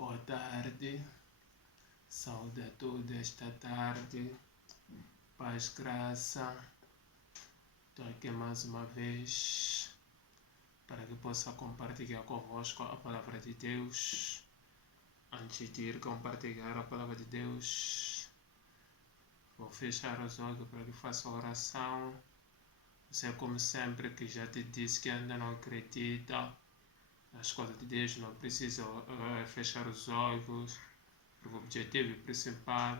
Boa tarde, saúde a todos esta tarde, paz, graça. Estou aqui mais uma vez para que possa compartilhar convosco a palavra de Deus. Antes de ir compartilhar a palavra de Deus, vou fechar os olhos para que faça a oração. Você, como sempre, que já te disse que ainda não acredita nas coisas de Deus, não precisa fechar os olhos, porque o objetivo principal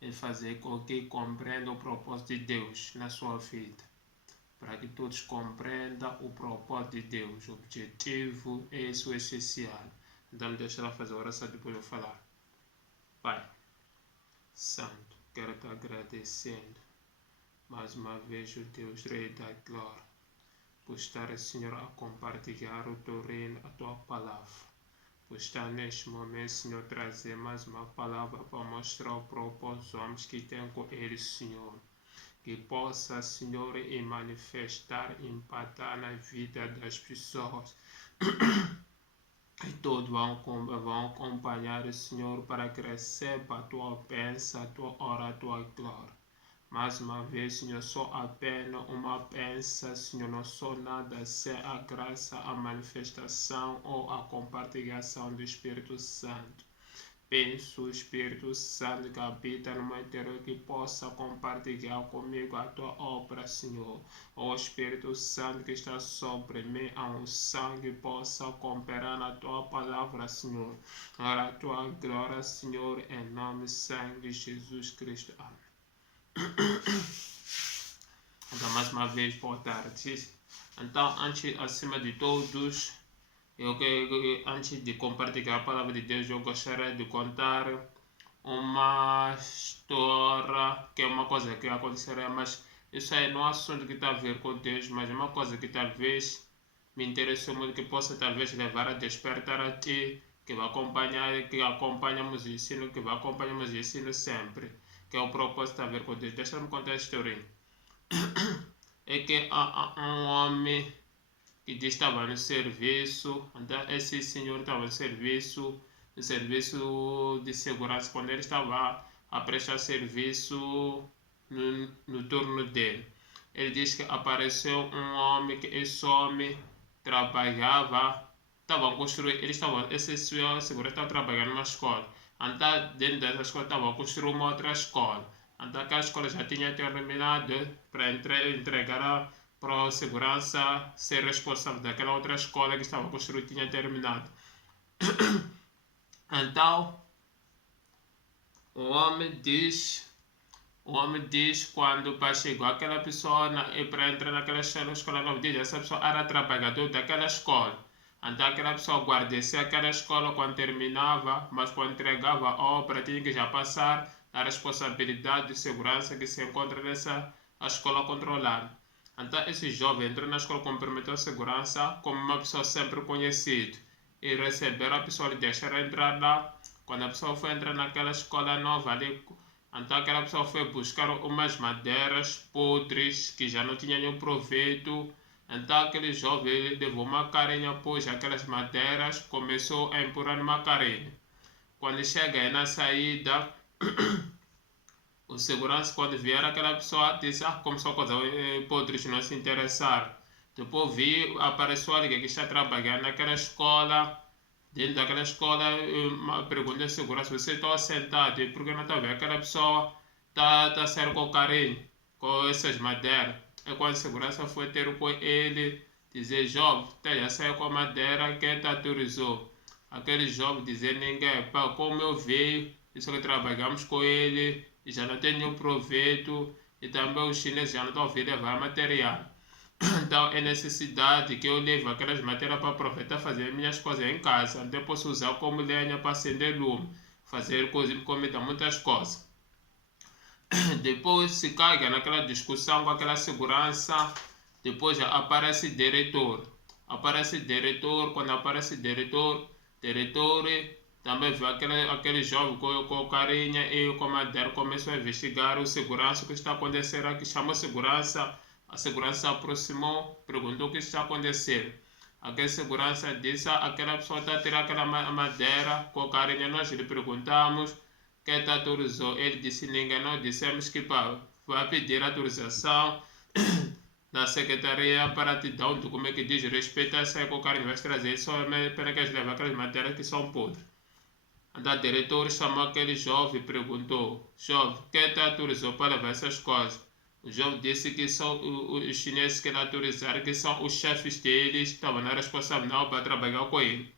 é fazer com que compreenda o propósito de Deus na sua vida, para que todos compreendam o propósito de Deus. O objetivo é isso essencial. Então, deixa ela fazer a oração, depois eu falar. Pai Santo, quero te agradecendo mais uma vez, o Deus Rei da Glória, por estar, Senhor, a compartilhar o teu reino, a tua palavra. Por estar neste momento, Senhor, trazer mais uma palavra para mostrar o propósito dos homens que tem com eles, Senhor. Que possa, Senhor, e manifestar, impactar na vida das pessoas. E todos vão acompanhar, Senhor, para que receba a tua bênção, a tua hora, a tua glória. Mais uma vez, Senhor, só apenas uma bênção, Senhor, não só nada sem a graça, a manifestação ou a compartilhação do Espírito Santo. Penso o Espírito Santo que habita no meu interior, que possa compartilhar comigo a tua obra, Senhor. O Espírito Santo que está sobre mim, a unção que possa cooperar na tua palavra, Senhor. Para a tua glória, Senhor, em nome e sangue de Jesus Cristo. Amém. Então, mais uma vez, boa tarde. Então, acima de todos, antes de compartilhar a palavra de Deus, eu gostaria de contar uma história, que é uma coisa que aconteceria, mas isso aí não é um assunto que está a ver com Deus, mas é uma coisa que talvez me interessou muito, que possa talvez levar a despertar a ti, que vai acompanhamos o ensino, que vai acompanhamos o ensino sempre, que é o propósito a ver com Deus. Deixa-me contar a história. É que há um homem que estava no serviço, então esse senhor estava no serviço de segurança, quando ele estava a prestar serviço no turno dele. Ele diz que apareceu um homem, que esse homem trabalhava, esse senhor segurança estava trabalhando numa escola. Então, dentro dessa escola, estava a construir uma outra escola. Então, aquela escola já tinha terminado para entregar para a segurança ser responsável daquela outra escola que estava construída, tinha terminado. Então, o homem diz quando chegou aquela pessoa para entrar naquela escola nova, diz, essa pessoa era trabalhador daquela escola. Então aquela pessoa guardecia aquela escola quando terminava, mas quando entregava a obra tinha que já passar a responsabilidade de segurança que se encontra nessa escola controlada. Então esse jovem entrou na escola, cumprimentou a segurança como uma pessoa sempre conhecida e receberam a pessoa, lhe deixaram entrar lá. Quando a pessoa foi entrar naquela escola nova ali, então aquela pessoa foi buscar umas madeiras podres que já não tinham nenhum proveito. Então aquele jovem ele levou uma carinha, pôs aquelas madeiras, começou a empurrar numa carinha. Quando chega aí na saída, o segurança, quando vier aquela pessoa, disse, começou a coisa podres, não se interessaram. Depois apareceu alguém que está trabalhando naquela escola. Dentro daquela escola, pergunta a segurança, você está sentado, e por que não está vendo? Aquela pessoa está saindo com carinho, com essas madeiras. E quando a segurança foi ter com ele, dizer, jovem, já saiu com a madeira, quem te autorizou? Aquele jovem dizer, ninguém, pá, como eu vi, isso que trabalhamos com ele, e já não tem nenhum proveito, e também os chineses já não estão a vir levar material. Então é necessidade que eu leve aquelas matérias para aproveitar fazer minhas coisas em casa. Então posso usar como lenha para acender lume, fazer comida, muitas coisas. Depois se carga naquela discussão com aquela segurança. Depois já aparece diretor. Quando aparece diretor também vê aquele jovem com carinha e o comandante começou a investigar o segurança, o que está acontecendo aqui, chamou a segurança se aproximou, perguntou o que está acontecendo. Aquela segurança disse, aquela pessoa está a tirar aquela madeira, com carinho nós lhe perguntamos, quem te autorizou? Ele disse, ninguém, nós dissemos que vai pedir autorização da secretaria para te dar um documento que diz respeito a essa com carinho, vai trazer só pena que eles levam aquelas matérias que são podres. A diretora chamou aquele jovem e perguntou, jovem, quem te autorizou para levar essas coisas? O jovem disse que são os chineses que lhe autorizaram, que são os chefes deles, estavam na responsável não para trabalhar com ele.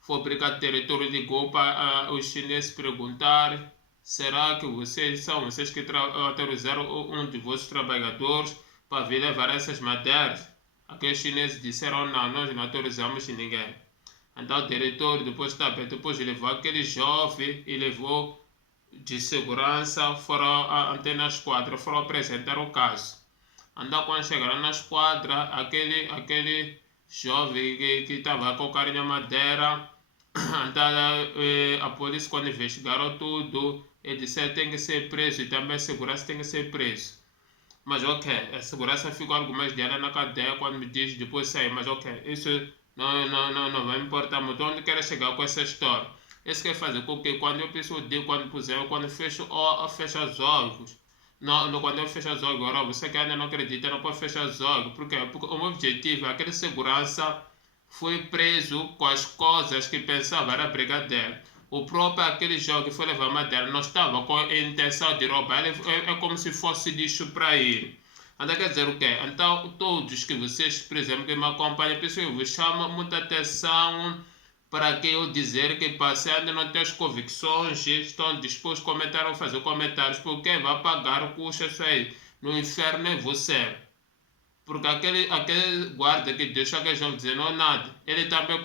Foi porque o diretor ligou para os chineses perguntar, será que são vocês que autorizaram um de vossos trabalhadores para vir levar essas matérias? Aqueles chineses disseram, não, nós não autorizamos ninguém. Então o diretor depois levou aquele jovem e levou de segurança, foram a antena esquadra, foram apresentar o caso. Então quando chegaram na esquadra, aquele jovem que estava com carinha madeira, então, a polícia quando investigaram tudo, ele disse tem que ser preso e também a segurança tem que ser preso. Mas ok, a segurança ficou algumas dias na cadeia quando me diz depois sair, mas ok, isso não vai me importar muito. Onde quero chegar com essa história? Isso quer fazer com que quando eu penso quando fecho os olhos, quando eu fecho os olhos, agora você que ainda não acredita, não pode fechar os olhos. Por quê? Porque o meu objetivo é aquele segurança foi preso com as coisas que pensava era brigadeiro. O próprio aquele jovem que foi levar madeira não estava com a intenção de roubar, é como se fosse lixo para ele. Então quer dizer o quê? Então todos que vocês, por exemplo, que me acompanham, pessoal, eu vos chamo muita atenção para que eu dizer que passando não tem as convicções, estão dispostos a comentar ou fazer comentários, porque vai pagar o custo isso aí. No inferno é você. Porque aquele guarda que deixou aquele jovem dizer não nada, ele também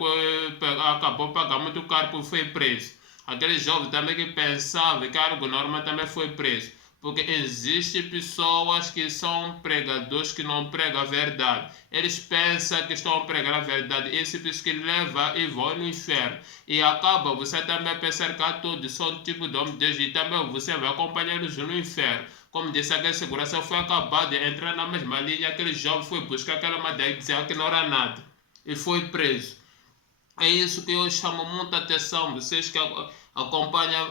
acabou pagando muito caro porque foi preso. Aquele jovem também que pensava que era algo normal também foi preso. Porque existem pessoas que são pregadores que não pregam a verdade. Eles pensam que estão a pregar a verdade. Esse pessoa que leva e vai no inferno. E acaba você também pensar que todos são tipo de homem de Deus e também você vai acompanhá-los no inferno. Como disse, aquela segurança foi acabada de entrar na mesma linha. Aquele jovem foi buscar aquela madeira e dizer que não era nada. E foi preso. É isso que eu chamo muita atenção. Vocês que acompanham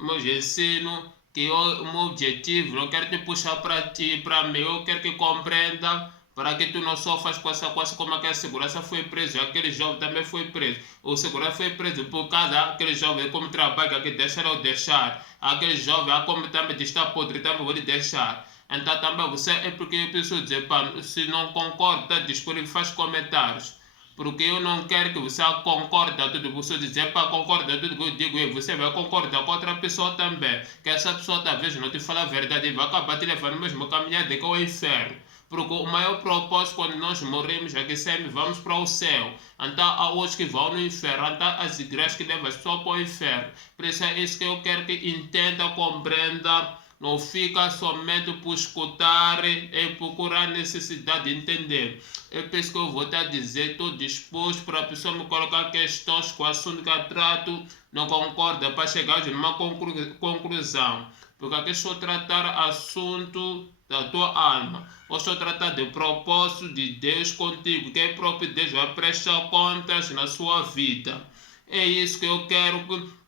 meus ensinos, que o meu objetivo, não quero te puxar para ti, para mim, eu quero que compreenda para que tu não sofras com essa coisa como aquela segurança foi preso, aquele jovem também foi preso. O segurança foi preso por causa daquele jovem como trabalha, que deixar, aquele jovem como também está podre, também vou deixar. Então também você, é porque eu preciso dizer, se não concorda, está disponível, faz comentários. Porque eu não quero que você concorde a tudo. Você dizer para concordar tudo que eu digo e você vai concordar com outra pessoa também. Que essa pessoa talvez não te fale a verdade e vai acabar te levando no mesmo caminhar de que é o inferno. Porque o maior propósito quando nós morremos é que sempre vamos para o céu. Então há outros que vão no inferno. Então as igrejas que levam as pessoas para o inferno. Por isso é isso que eu quero que entenda, compreenda. Não fica somente por escutar e procurar necessidade de entender. Eu penso que eu vou estar a dizer, estou disposto para a pessoa me colocar questões com o assunto que eu trato, não concorda, para chegar a uma conclusão. Porque aqui estou a tratar assunto da tua alma. Ou estou a tratar do propósito de Deus contigo, que é próprio Deus vai prestar contas na sua vida. É isso que eu quero que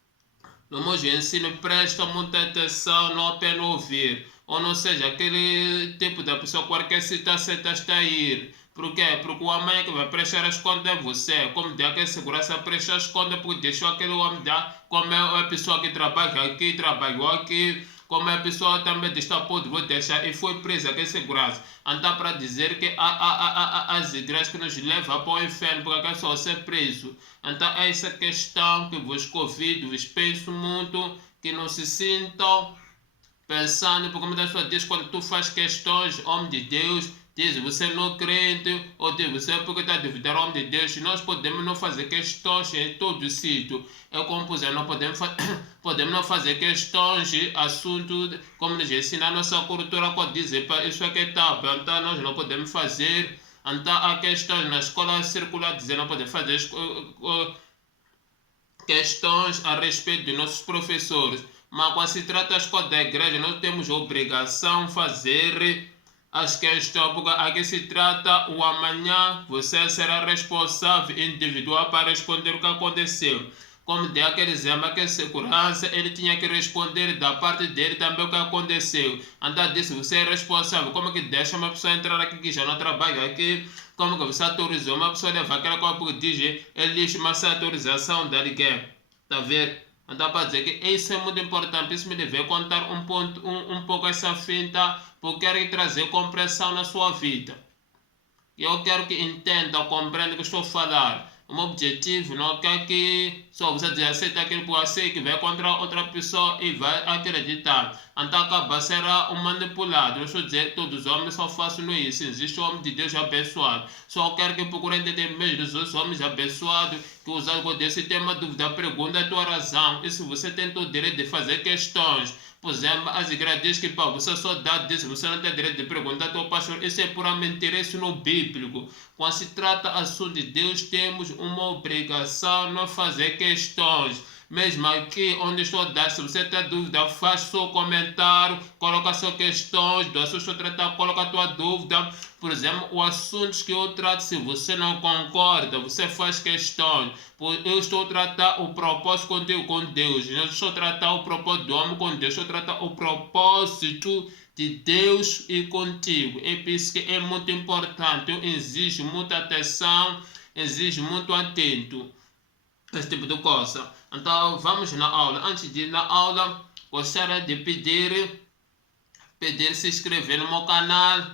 no meu ensino presta muita atenção, não apenas ouvir. Ou não seja, aquele tipo da pessoa qualquer situação está a ir. Por quê? Porque o amanhã que vai prestar as contas é você. Como dá aquela segurança prestar as contas porque deixou aquele homem como é a pessoa que trabalha aqui, trabalhou aqui, como é a pessoa também está podre, vou deixar, e foi presa, que segurança. Então para dizer que as igrejas que nos levam para o inferno, porque aqui só ser preso. Então é essa questão que vos convido, vos penso muito, que não se sintam pensando, porque muitas pessoas dizem quando tu faz questões, homem de Deus, diz você não é crente, ou diz você é porque está a duvidar homem de Deus, nós podemos não fazer questões em todo sítio. Eu como puser, não podemos, podemos não fazer questões de assunto, como nos ensina a nossa cultura, quando dizer isso é que está, então nós não podemos fazer. Então há questões na escola circular, dizer não podemos fazer questões a respeito de nossos professores. Mas quando se trata da escola da igreja, nós temos a obrigação de fazer Acho que porque aqui se trata o amanhã, você será responsável individual para responder o que aconteceu. Como tem aquele exemplo que a segurança, ele tinha que responder da parte dele também o que aconteceu. Então disse, você é responsável, como que deixa uma pessoa entrar aqui que já não trabalha aqui? Como que você autorizou uma pessoa a levar aquela coisa porque diz, ele lixo, mas a autorização dele quer. Tá vendo? Então para dizer que isso é muito importante, isso me deve contar um pouco essa finta, porque quero trazer compreensão na sua vida. Eu quero que entenda, compreenda o que estou a falar. O meu objetivo não é que só você dizer aceita aquilo que você que vai contra outra pessoa e vai acreditar. Então acaba será um manipulado. Eu estou a dizer que todos os homens só fazem isso. Existe o homem de Deus abençoado. Só quero que procure entender mesmo dos homens abençoados que usam desse tema dúvida, pergunta a tua razão. E se você tem todo o direito de fazer questões. Por exemplo, as igrejas dizem que você só dá disso, você não tem direito de perguntar ao teu pastor. Isso é puramente interesse no bíblico. Quando se trata do assunto de Deus, temos uma obrigação de não fazer questões. Mesmo aqui onde estou a dar, se você tem dúvida, faz seu comentário, coloca suas questões, do assunto que estou a tratar, coloca a tua dúvida. Por exemplo, o assunto que eu trato, se você não concorda, você faz questões. Eu estou a tratar o propósito contigo com Deus. Eu estou a tratar o propósito do homem com Deus. Eu estou a tratar o propósito de Deus e contigo. É por isso que é muito importante. Exige muita atenção, exige muito atento esse tipo de coisa. Então vamos na aula. Antes de ir na aula, gostaria de pedir se inscrever no meu canal.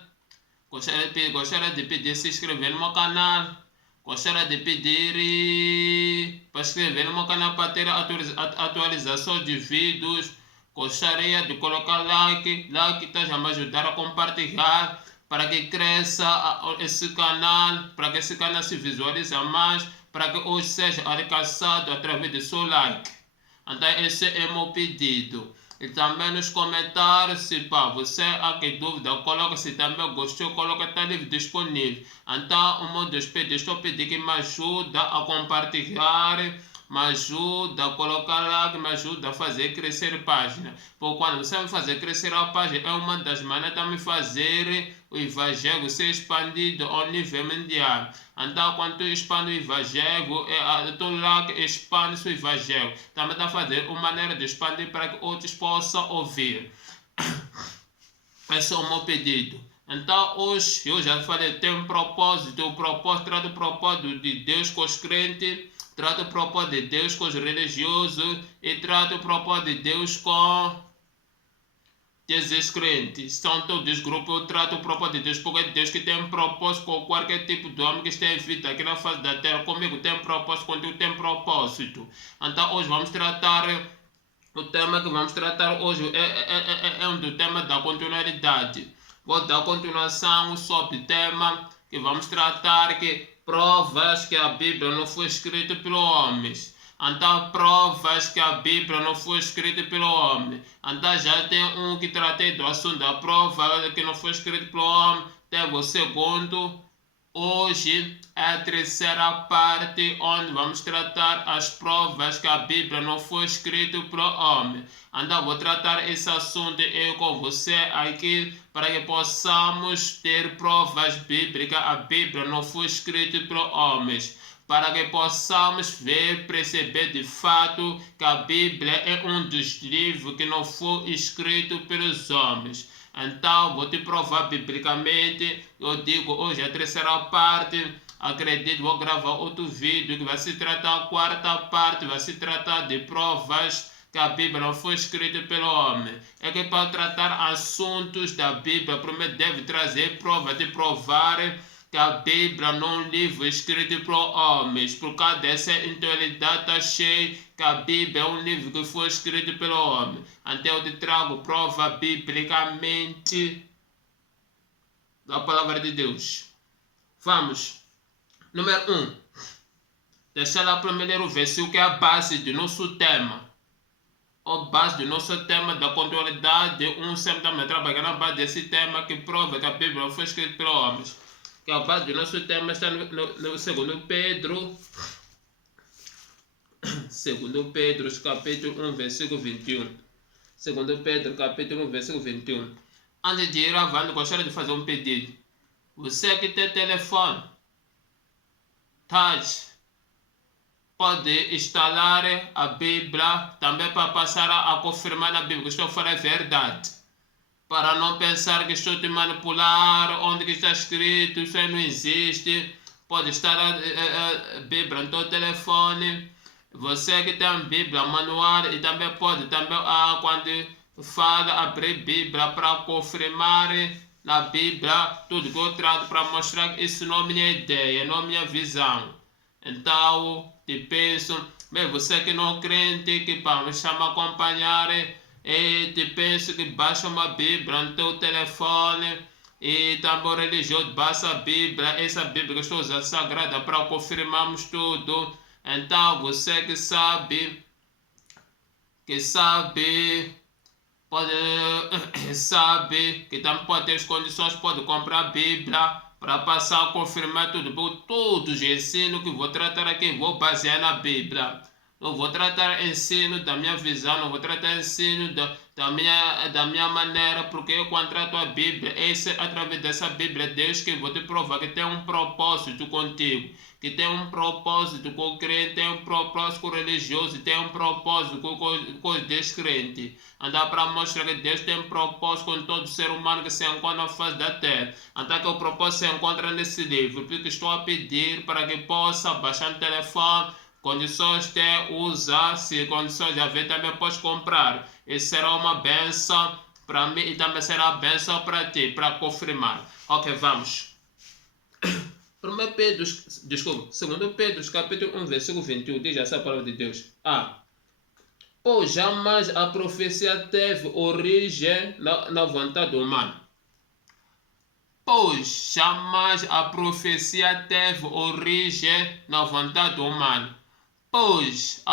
Gostaria de pedir se inscrever no meu canal. Gostaria de pedir para inscrever no meu canal para ter atualização de vídeos. Gostaria de colocar like está a me ajudar a compartilhar para que cresça esse canal, para que esse canal se visualize mais, para que hoje seja alcançado através do seu like. Então esse é o meu pedido. E também nos comentários, se você tem dúvida, coloca. Se também gostou, coloca, está livre disponível. Então o meu despedido, estou a pedir que me ajuda a compartilhar, me ajuda a colocar like, me ajuda a fazer crescer a página. Porque quando você me fazer crescer a página, é uma das maneiras de me fazer o evangelho ser expandido ao nível mundial. Então, quando tu expande o evangelho, tu lá que expande o evangelho. Também está a fazer uma maneira de expandir para que outros possam ouvir. Esse é o meu pedido. Então, hoje, eu já falei, tem um propósito. Trata o propósito de Deus com os crentes, trata o propósito de Deus com os religiosos e trata o propósito de Deus com esses crentes. São todos grupos. Eu trato o propósito de Deus, porque é Deus que tem um propósito com qualquer tipo de homem que esteja em vida aqui na face da terra. Comigo tem um propósito, contigo tem um propósito. Então, hoje vamos tratar. O tema que vamos tratar hoje é um do tema da continuidade. Vou dar continuação sobre o tema que vamos tratar, que provas que a Bíblia não foi escrita pelos homens. Então, provas que a Bíblia não foi escrita pelo homem. Então, já tem um que tratei do assunto da prova que não foi escrita pelo homem. Tem o segundo. Hoje é a terceira parte, onde vamos tratar as provas que a Bíblia não foi escrita pelo homem. Então, vou tratar esse assunto eu com você aqui, para que possamos ter provas bíblicas. A Bíblia não foi escrita pelos homens, para que possamos ver, perceber de fato que a Bíblia é um dos livros que não foi escrito pelos homens. Então, vou te provar biblicamente. Eu digo, hoje é a terceira parte. Acredito, vou gravar outro vídeo que vai se tratar a quarta parte, vai se tratar de provas que a Bíblia não foi escrita pelo homem. É que para tratar assuntos da Bíblia, primeiro deve trazer prova de provar que a Bíblia não é um livro escrito por homens. Por causa dessa intelectualidade está cheia que a Bíblia é um livro que foi escrito pelo homem. Então eu te trago prova biblicamente da palavra de Deus. Vamos. Número 1. Deixa lá primeiro o versículo que é a base do nosso tema. A base do nosso tema da continuidade. Sempre também trabalhar na base desse tema que prova que a Bíblia não foi escrita pelos homens. Que a base do nosso tema está no 2 Pedro. 2 Pedro, capítulo 1, versículo 21. 2 Pedro, capítulo 1, versículo 21. Antes de ir avante, gostaria de fazer um pedido. Você que tem telefone touch, pode instalar a Bíblia também para passar a confirmar na Bíblia que estou a falar a verdade. Para não pensar que estou te manipular, onde que está escrito, isso aí não existe. Pode estar a Bíblia no teu telefone. Você que tem a Bíblia manual e também pode, quando fala, abrir Bíblia para confirmar na Bíblia tudo que eu trato para mostrar que isso não é minha ideia, não é minha visão. Então, te penso, bem, você que não é crente, que me chama a acompanhar, e te penso que baixa uma Bíblia no teu telefone e também religioso, baixa a Bíblia, essa Bíblia que estou usando sagrada para confirmarmos tudo. Então, você que sabe, sabe que também pode ter as condições, pode comprar a Bíblia para passar a confirmar tudo. Por todos os ensinos que vou tratar aqui, vou basear na Bíblia. Não vou tratar ensino da minha visão, não vou tratar ensino da minha maneira, porque eu quando trato a Bíblia, através dessa Bíblia, Deus que vou te provar que tem um propósito contigo, que tem um propósito com o crente, tem um propósito com o religioso, tem um propósito com o descrente. Andar para mostrar que Deus tem um propósito com todo ser humano que se encontra na face da terra. Então que o propósito se encontra nesse livro, porque estou a pedir para que possa baixar no telefone, condições de usar, se condições de haver também podes comprar. Isso será uma benção para mim e também será uma benção para ti, para confirmar. Ok, vamos. 2 Pedro, capítulo 1, versículo 21, diz essa palavra de Deus. Pois jamais a profecia teve origem na vontade humana. Pois jamais a profecia teve origem na vontade humana. Pois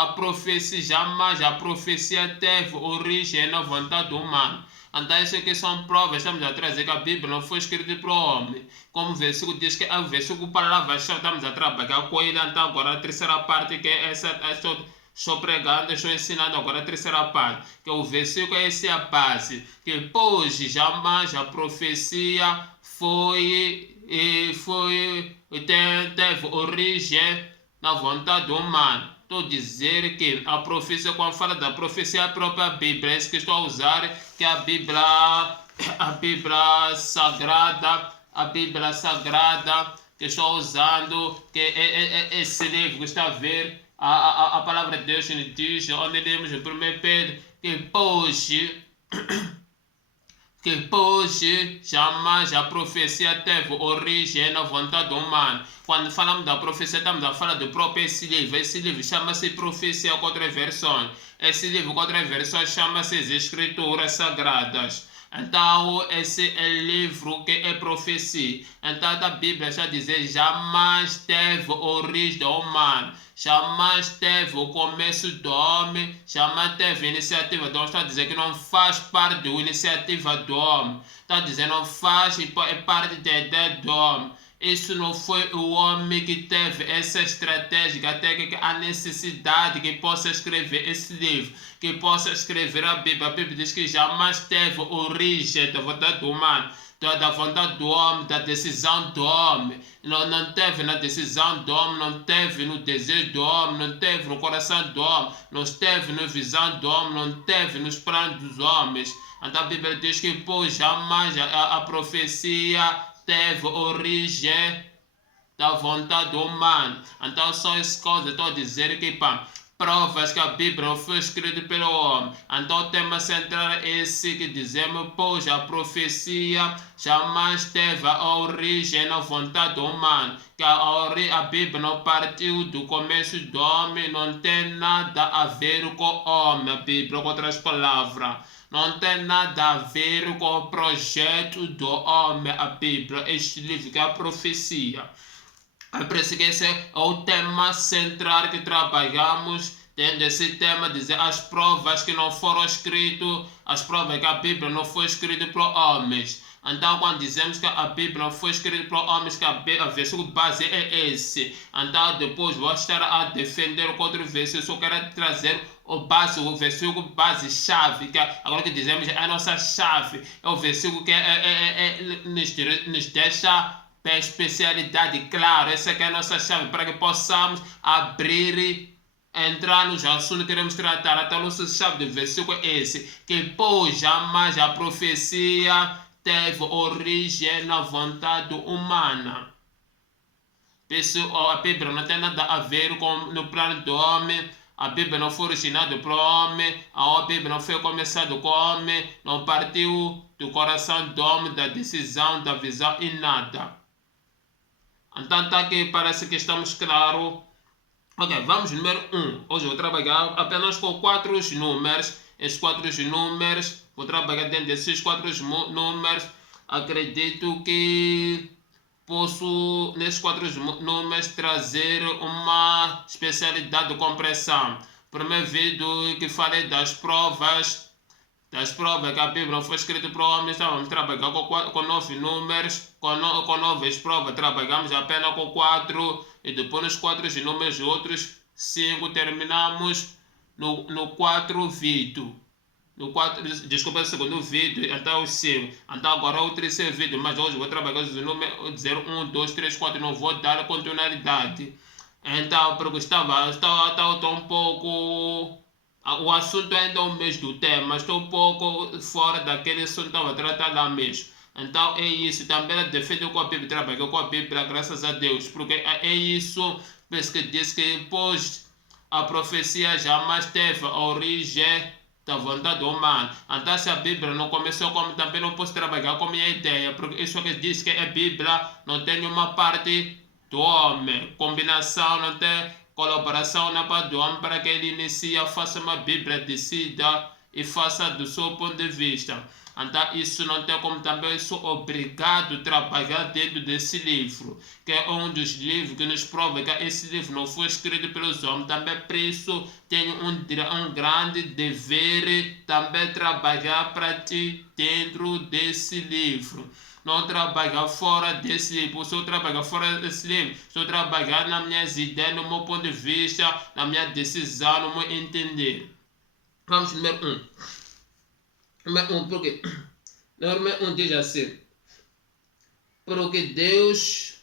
jamais a profecia teve origem na vontade humana. Então isso aqui são provas, estamos a trazer que a Bíblia não foi escrita para o homem. Como o versículo diz que o versículo palavras estamos a trabalhar com ele, então agora a terceira parte que é essa, estou pregando, estou ensinando agora a terceira parte, que o versículo é essa a base, que pois jamais a profecia teve origem na vontade humana. Estou a dizer que a profecia, quando fala da profecia, a própria Bíblia, é isso que estou a usar, que a Bíblia sagrada, que estou usando, que é esse livro que está a ver, a palavra de Deus nos diz, onde lemos em 1 Pedro, que hoje jamais a profecia teve origem na vontade humana. Quando falamos da profecia, estamos a falar do próprio esse livro. Esse livro chama-se Profecia com outras versões. Esse livro com outras versões chama-se Escrituras Sagradas. Então, esse é o livro que é profecia. Então, a Bíblia está a dizer, jamais teve origem humana. Jamais teve o começo do homem, jamais teve iniciativa do homem. Está a dizer que não faz parte da iniciativa do homem. Está a dizer não faz, é parte da ideia do homem. Isso não foi o homem que teve essa estratégia, até que a necessidade que possa escrever esse livro, que possa escrever a Bíblia. A Bíblia diz que jamais teve origem da vontade humana, da vontade do homem, da decisão do homem. Não teve na decisão do homem, não teve no desejo do homem, não teve no coração do homem, não teve na visão do homem, não teve nos planos dos homens. Então a Bíblia diz que pois jamais a profecia teve origem da vontade humana. Então são essas coisas, estou a dizer que provas que a Bíblia não foi escrita pelo homem. Então o tema central é esse que dizemos, pois a profecia jamais teve a origem na vontade humana. Que a Bíblia não partiu do começo do homem, não tem nada a ver com o homem. A Bíblia, com outras palavras, não tem nada a ver com o projeto do homem. A Bíblia, este livro que é a profecia. Por isso que esse é o tema central que trabalhamos, tendo esse tema, dizer as provas que não foram escritas, as provas que a Bíblia não foi escrita para homens. Então, quando dizemos que a Bíblia não foi escrita para homens, que a versículo base é esse. Então, depois vou estar a defender o outro versículo. Só quero trazer o versículo base-chave, que agora que dizemos é a nossa chave. É o versículo que nos deixa a especialidade, claro. Essa que é a nossa chave, para que possamos abrir entrar nos assuntos que queremos tratar. Até o nosso chave de versículo é esse, que pois jamais a profecia teve origem na vontade humana. A Bíblia não tem nada a ver com no plano do homem. A Bíblia não foi originada para o homem. A Bíblia não foi começada com o homem. Não partiu do coração do homem, da decisão, da visão e nada. Então está aqui, parece que estamos claros. Ok, vamos número 1. Hoje eu vou trabalhar apenas com 4 números. Esses 4 números, vou trabalhar dentro desses 4 números. Acredito que posso, nesses 4 números, trazer uma especialidade de compreensão. Primeiro vídeo que falei das provas que a Bíblia não foi escrita para homens, então vamos trabalhar com 9 números, com 9 provas, trabalhamos apenas com 4, e depois nos 4 números outros 5 terminamos no 4 vídeo. Desculpa, o segundo vídeo, até o 5. Então agora o terceiro vídeo, mas hoje vou trabalhar os números 0, 1, 2, 3, 4, não vou dar continuidade. Então, porque estava um pouco... O assunto ainda é o mesmo do tema, mas estou um pouco fora daquele assunto que estava tratando lá mesmo. Então é isso, também defendo com a Bíblia, trabalho com a Bíblia, graças a Deus, porque é isso, porque diz que depois a profecia jamais teve a origem da vontade humana. Então se a Bíblia não começou como, também não posso trabalhar com a minha ideia, porque isso que diz que a Bíblia não tem uma parte do homem, combinação, não tem colaboração na parte do homem para que ele inicie, faça uma Bíblia, decida e faça do seu ponto de vista. Então isso não tem como, também sou obrigado a trabalhar dentro desse livro, que é um dos livros que nos prova que esse livro não foi escrito pelos homens. Também por isso tenho um grande dever também trabalhar para ti dentro desse livro. Não trabalhar fora desse livro. Se eu trabalhar fora desse livro, estou trabalhando nas minhas ideias, no meu ponto de vista, na minha decisão, no meu entender. Vamos número 1. Número 1, por quê? Número 1 diz assim: porque Deus,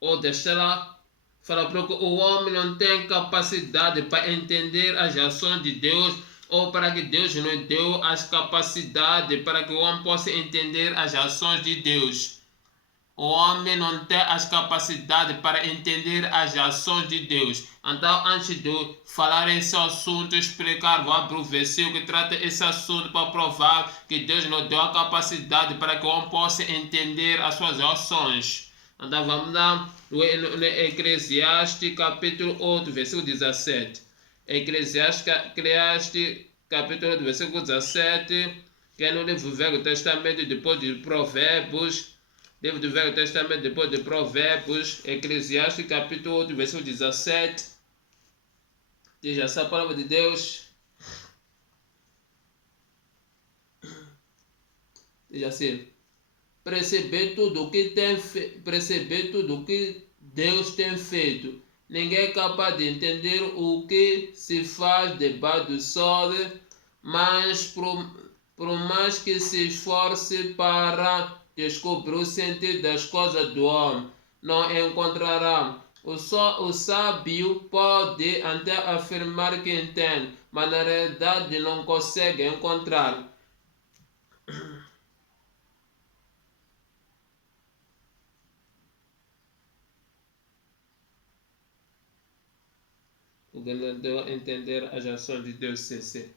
ou deixa lá, fala porque o homem não tem capacidade para entender as ações de Deus, ou para que Deus nos deu as capacidades para que o homem possa entender as ações de Deus. O homem não tem as capacidades para entender as ações de Deus. Então, antes de falar esse assunto, explicar, vou abrir o versículo que trata esse assunto para provar que Deus nos deu a capacidade para que o homem possa entender as suas ações. Então, vamos lá no Eclesiastes capítulo 8, versículo 17. Eclesiastes capítulo 8, versículo 17, que é no livro do Velho Testamento, depois de Provérbios. Livro do Velho Testamento, depois de Provérbios, Eclesiastes capítulo 8, versículo 17. Diz essa palavra de Deus. Diz assim: perceber tudo o que Deus tem feito. Ninguém é capaz de entender o que se faz debaixo do sol, mas por mais que se esforce para descobrir o sentido das coisas do homem, não encontrará. O sábio pode até afirmar que entende, mas na realidade não consegue encontrar. O que não deu a entender as ações de Deus, sim.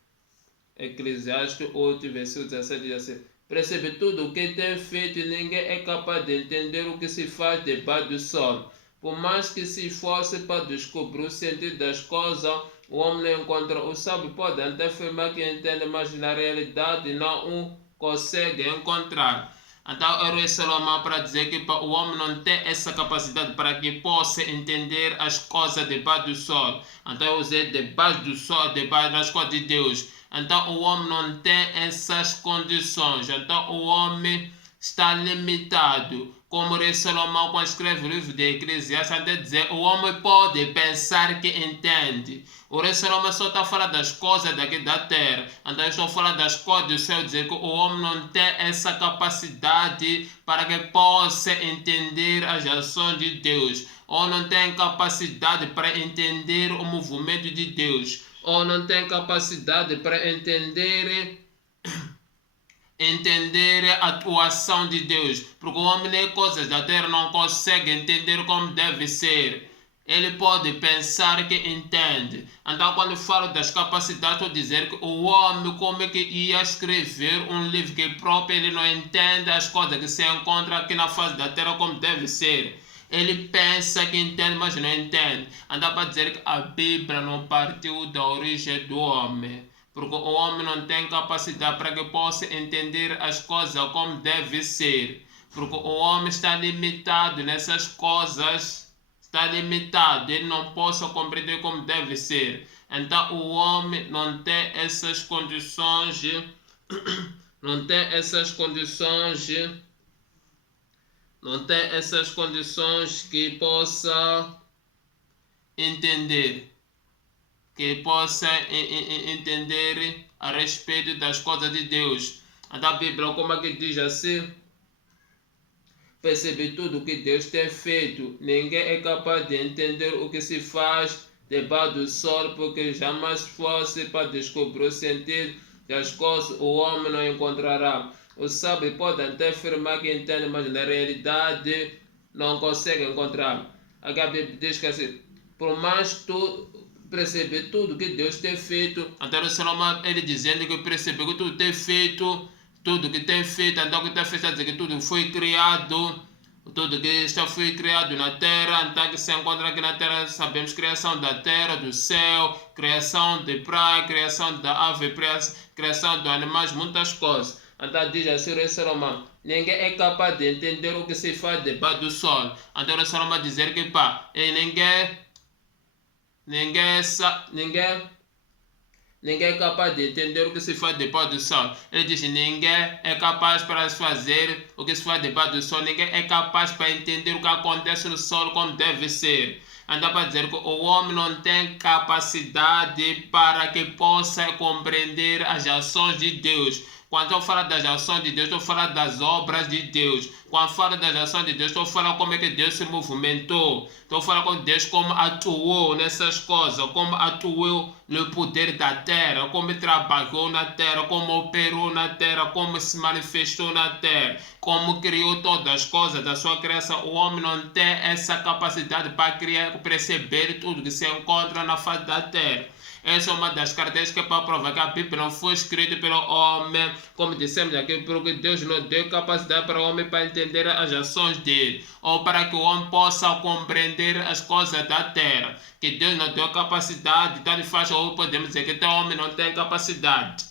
Eclesiastes 8, versículo 17 diz assim: percebe tudo o que tem feito e ninguém é capaz de entender o que se faz debaixo do sol. Por mais que se esforce para descobrir o sentido das coisas, o homem não encontra. O sábio pode até afirmar que entende, mas na realidade não o consegue encontrar. Então eu esse Salomão para dizer que o homem não tem essa capacidade para que possa entender as coisas debaixo do sol. Então eu usei debaixo do sol, debaixo das coisas de Deus. Então o homem não tem essas condições. Então o homem está limitado. Como o rei Salomão, quando escreve o livro de Eclesiastes, até dizer, o homem pode pensar que entende. O rei Salomão só está a falar das coisas daqui da terra. Então eu estou a falar das coisas do céu, dizer que o homem não tem essa capacidade para que possa entender as ações de Deus. Ou não tem capacidade para entender o movimento de Deus. Ou não tem capacidade para entender a atuação de Deus, porque o homem nem coisas da terra não consegue entender como deve ser. Ele pode pensar que entende. Então quando falo das capacidades, estou a dizer que o homem, como é que ia escrever um livro que próprio ele não entende as coisas que se encontram aqui na face da terra como deve ser. Ele pensa que entende, mas não entende. Então para dizer que a Bíblia não partiu da origem do homem, porque o homem não tem capacidade para que possa entender as coisas como deve ser, porque o homem está limitado nessas coisas, está limitado, ele não pode compreender como deve ser. Então o homem não tem essas condições, não tem essas condições que possa entender. Que possa entender a respeito das coisas de Deus. A Bíblia, como é que diz assim? Percebe tudo o que Deus tem feito. Ninguém é capaz de entender o que se faz debaixo do sol, porque jamais fosse para descobrir o sentido das coisas, o homem não encontrará. O sábio pode até afirmar que entende, mas na realidade não consegue encontrar. A Bíblia diz que assim, por mais tu perceber tudo que Deus tem feito, então o Salomão ele dizendo que percebeu que tudo tem feito, tudo que tem feito, então que tem feito dizer que tudo foi criado, tudo que está foi criado na terra, então que se encontra aqui na terra, sabemos criação da terra, do céu, criação de praia, criação da ave, criação de animais, muitas coisas. Então diz assim o Salomão, ninguém é capaz de entender o que se faz debaixo do sol. Então o Salomão dizer que ninguém é capaz de entender o que se faz debaixo do sol. Ele diz: ninguém é capaz para fazer o que se faz debaixo do sol. Ninguém é capaz para entender o que acontece no sol como deve ser. Então, para dizer que o homem não tem capacidade para que possa compreender as ações de Deus. Quando eu falo das ações de Deus, estou falando das obras de Deus. Quando eu falo das ações de Deus, estou falando como é que Deus se movimentou. Estou falando com Deus como atuou nessas coisas, como atuou no poder da terra, como trabalhou na terra, como operou na terra, como se manifestou na terra, como criou todas as coisas da sua criação. O homem não tem essa capacidade para perceber tudo que se encontra na face da terra. Essa é uma das características para provar que a Bíblia não foi escrita pelo homem, como dissemos aqui, porque Deus não deu capacidade para o homem para entender as ações dele, ou para que o homem possa compreender as coisas da terra. Que Deus não deu capacidade, então ele faz, ou podemos dizer que o homem não tem capacidade.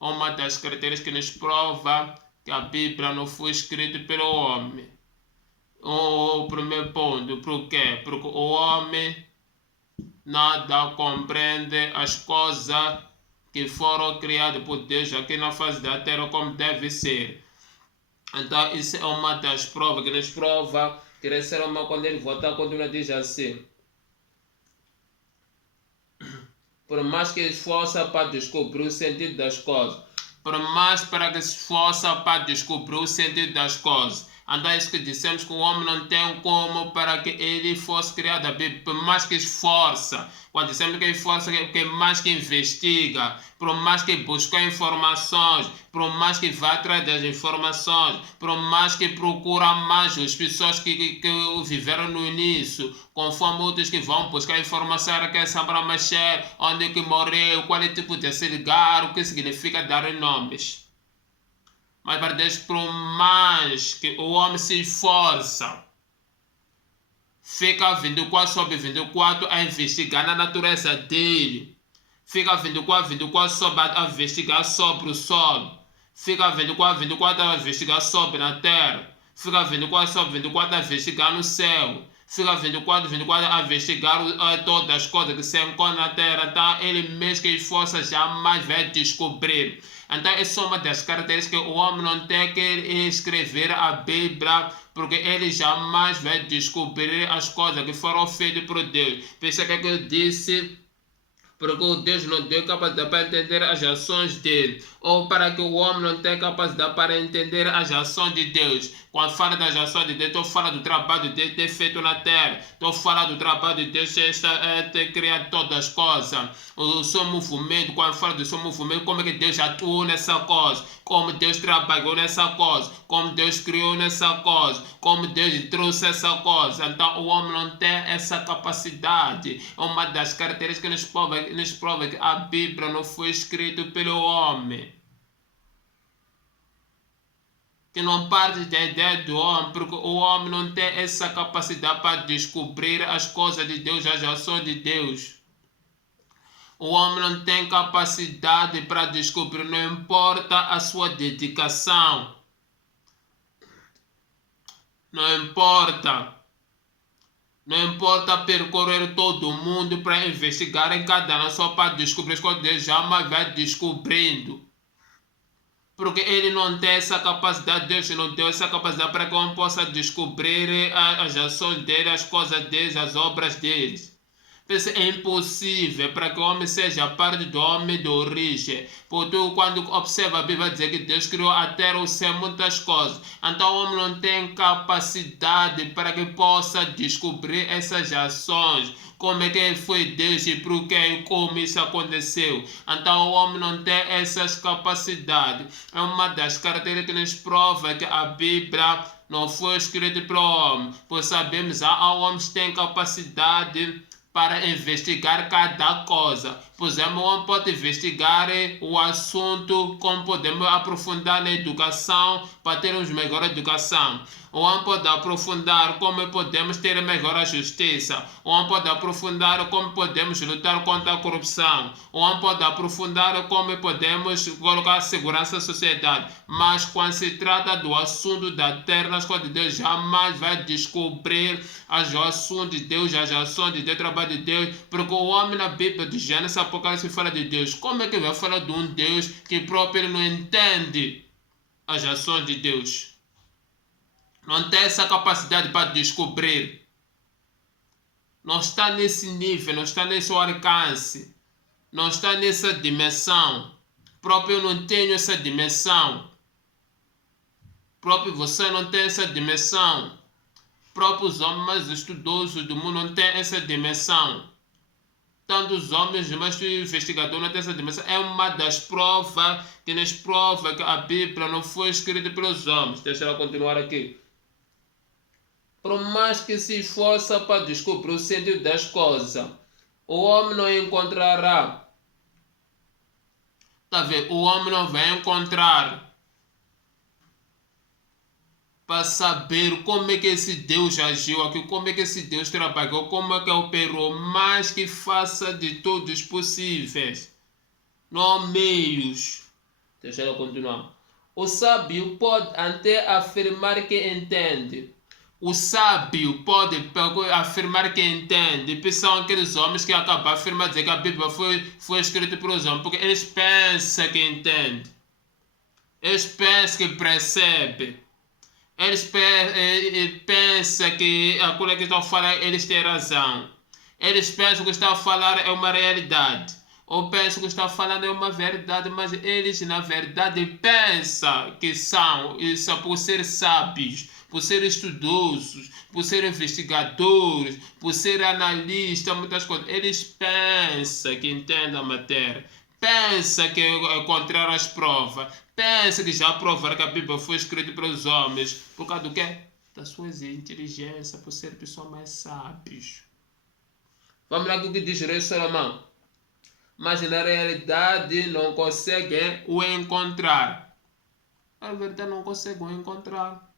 Uma das características que nos prova que a Bíblia não foi escrita pelo homem. O primeiro ponto, por quê? Porque o homem nada compreende as coisas que foram criadas por Deus aqui na face da terra como deve ser. Então isso é uma das provas que nos prova que o ser humano, quando ele volta, continua a dizer assim: por mais que esforça para descobrir o sentido das coisas, por mais para que se esforça para descobrir o sentido das coisas. Então é isso que dissemos, que o homem não tem como para que ele fosse criado. A Bíblia, por mais que esforça, quando dissemos que esforça, que mais que investiga, por mais que busca informações, por mais que vá atrás das informações, por mais que procura mais as pessoas que viveram no início, conforme outros que vão buscar informação, que é Sabra Machel, onde que morreu, qual é o tipo de se ligar, o que significa dar nomes. Mas para Deus, por mais que o homem se esforça, fica 24 sobre 24 a investigar na natureza dele, fica 24 sobre a investigar sobre o sol, fica 24 a investigar sobre a terra, fica 24 sobre 24 a investigar no céu, Fica 24 a investigar todas as coisas que se encontram na Terra. Então, ele mesmo que esforça jamais vai descobrir. Então, essa é uma das características que o homem não tem que escrever a Bíblia, porque ele jamais vai descobrir as coisas que foram feitas por Deus. Por isso é que eu disse, porque o Deus não deu capacidade para entender as ações dele, ou para que o homem não tenha capacidade para entender as ações de Deus. Quando fala das ações de Deus, estou falando do trabalho de Deus ter feito na terra, estou falando do trabalho de Deus ter criado todas as coisas, o seu movimento. Quando fala do seu movimento, como é que Deus atuou nessa coisa, como Deus trabalhou nessa coisa, como Deus criou nessa coisa, como Deus trouxe essa coisa. Então o homem não tem essa capacidade. É uma das características que nos prova que a Bíblia não foi escrita pelo homem, que não parte da ideia do homem, porque o homem não tem essa capacidade para descobrir as coisas de Deus, as ações de Deus. O homem não tem capacidade para descobrir, não importa a sua dedicação, não importa percorrer todo o mundo para investigar em cada ano só para descobrir as coisas, Deus jamais vai descobrindo. Porque ele não tem essa capacidade, Deus não deu essa capacidade para que o homem possa descobrir as ações dele, as coisas dele, as obras deles. É impossível para que o homem seja parte do homem de origem. Porque quando observa a Bíblia, vai dizer que Deus criou a terra, o céu, muitas coisas. Então o homem não tem capacidade para que possa descobrir essas ações. Como é que foi Deus e por que e como isso aconteceu. Então o homem não tem essas capacidades. É uma das características que nos prova que a Bíblia não foi escrita para o homem. Pois sabemos que há homens que têm capacidade para investigar cada coisa. Por exemplo, o homem pode investigar o assunto, como podemos aprofundar na educação para termos melhor educação. O homem pode aprofundar como podemos ter melhor justiça. O homem pode aprofundar como podemos lutar contra a corrupção. O homem pode aprofundar como podemos colocar segurança na sociedade. Mas quando se trata do assunto da terra, as coisas de Deus, jamais vai descobrir as ações de Deus, as ações de Deus, o trabalho de Deus. Porque o homem na Bíblia de Gênesis, Apocalipse fala de Deus. Como é que vai falar de um Deus que próprio não entende as ações de Deus? Não tem essa capacidade para descobrir. Não está nesse nível, não está nesse alcance. Não está nessa dimensão. Próprio eu não tenho essa dimensão. Próprio você não tem essa dimensão. Próprios homens mais estudosos do mundo não têm essa dimensão. Tanto os homens, mas o investigador não tem essa dimensão. É uma das provas que nos prova que a Bíblia não foi escrita pelos homens. Deixa eu continuar aqui. Por mais que se esforça para descobrir o sentido das coisas, o homem não encontrará. Tá vendo? O homem não vai encontrar para saber como é que esse Deus agiu aqui, como é que esse Deus trabalhou, como é que operou, mas que faça de todos possíveis. Não há meios. Deixa eu continuar. O sábio pode até afirmar que entende. O sábio pode afirmar que entende. São aqueles homens que acabam afirmando dizer que a Bíblia foi escrita por os homens, porque eles pensam que entendem. Eles pensam que percebem. Eles pensam que aquilo que estão a falar, eles têm razão. Eles pensam que estão a falar é uma realidade. Ou pensam que estão falando é uma verdade, mas eles na verdade pensam que são, isso por ser sábios, por ser estudosos, por ser investigadores, por ser analistas, muitas coisas. Eles pensam que entendem a matéria, pensam que encontraram as provas, pensam que já provaram que a Bíblia foi escrita pelos homens. Por causa do quê? Da sua inteligência, por ser pessoas mais sábios. Vamos lá com o que diz o rei Salomão. Mas na realidade não conseguem o encontrar. Na verdade não conseguem o encontrar.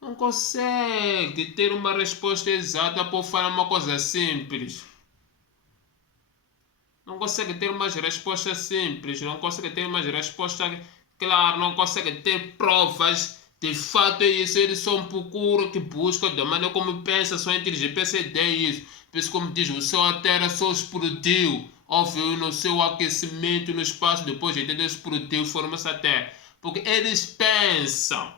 Não consegue ter uma resposta exata por falar uma coisa simples. Não consegue ter umas respostas simples. Não consegue ter umas respostas claras. Não consegue ter provas De fato é isso, eles são procuram, que buscam, da maneira como pensa, são inteligentes, pensa é isso. Por isso, como diz, o céu a terra só explodiu. Houve no seu aquecimento no espaço, depois ele explodiu, forma-se a terra. Porque eles pensam.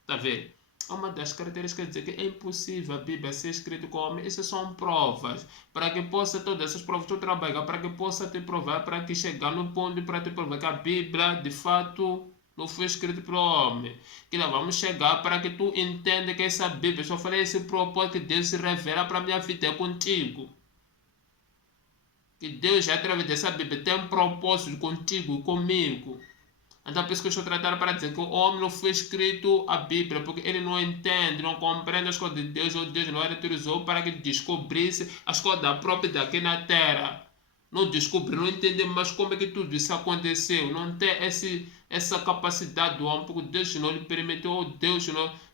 Está a ver? Uma das características quer dizer que é impossível a Bíblia ser escrita com homem. Essas são provas. Para que possa, todas essas provas tu trabalhar, para que possa te provar, para que chegar no ponto para te provar que a Bíblia, de fato, não foi escrita para o homem. Que nós vamos chegar para que tu entenda que essa Bíblia, eu só falei esse propósito que Deus se revela para a minha vida é contigo. Que Deus, através dessa Bíblia, tem um propósito contigo e comigo. Então, por isso que eu estou tratando para dizer que o homem não foi escrito a Bíblia, porque ele não entende, não compreende as coisas de Deus, ou Deus não era utilizou para que descobrisse as coisas da própria daqui na terra. Não descobre, não entende mais como é que tudo isso aconteceu. Não tem essa capacidade do homem, porque Deus não lhe permitiu, ou Deus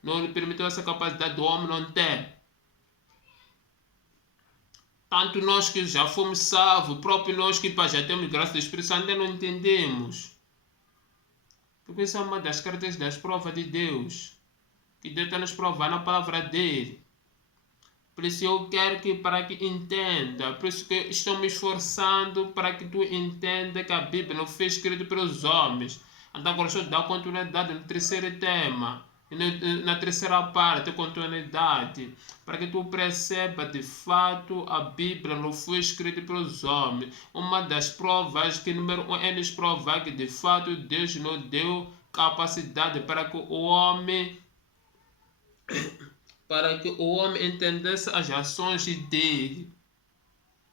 não lhe permitiu essa capacidade do homem, não tem. Tanto nós que já fomos salvos, próprio nós que já temos graça do Espírito Santo, ainda não entendemos. Porque isso é uma das características das provas de Deus. Que Deus está nos provando na palavra dele. Por isso eu quero que para que entenda. Por isso que estou me esforçando para que tu entenda que a Bíblia não foi escrita pelos homens. Então agora estou dando continuidade no terceiro tema. Na terceira parte, continuidade. Para que tu perceba de fato a Bíblia não foi escrita pelos homens. Uma das provas que número 1 é nos provar que de fato Deus não deu capacidade para que o homem entendesse as ações dele,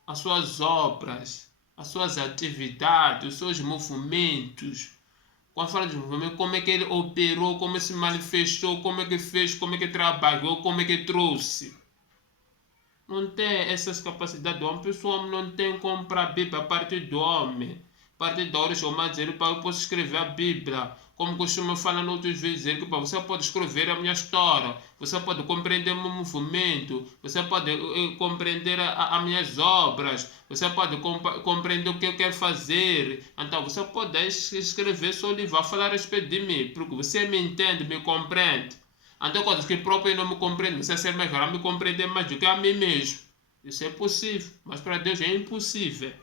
as suas obras, as suas atividades, os seus movimentos. Quando fala de movimento, como é que ele operou, como se manifestou, como é que fez, como é que trabalhou, como é que trouxe. Não tem essas capacidades do homem, porque o homem não tem como para a Bíblia a partir do homem. A partir da hora eu posso escrever a Bíblia. Como costumo falar em outros vídeos, que você pode escrever a minha história, você pode compreender o meu movimento, você pode compreender as minhas obras, você pode compreender o que eu quero fazer. Então você pode escrever seu livro, vai falar a respeito de mim, porque você me entende, me compreende. Então coisas que próprio eu não me compreendo, você ser melhor a me compreender mais do que a mim mesmo. Isso é possível, mas para Deus é impossível.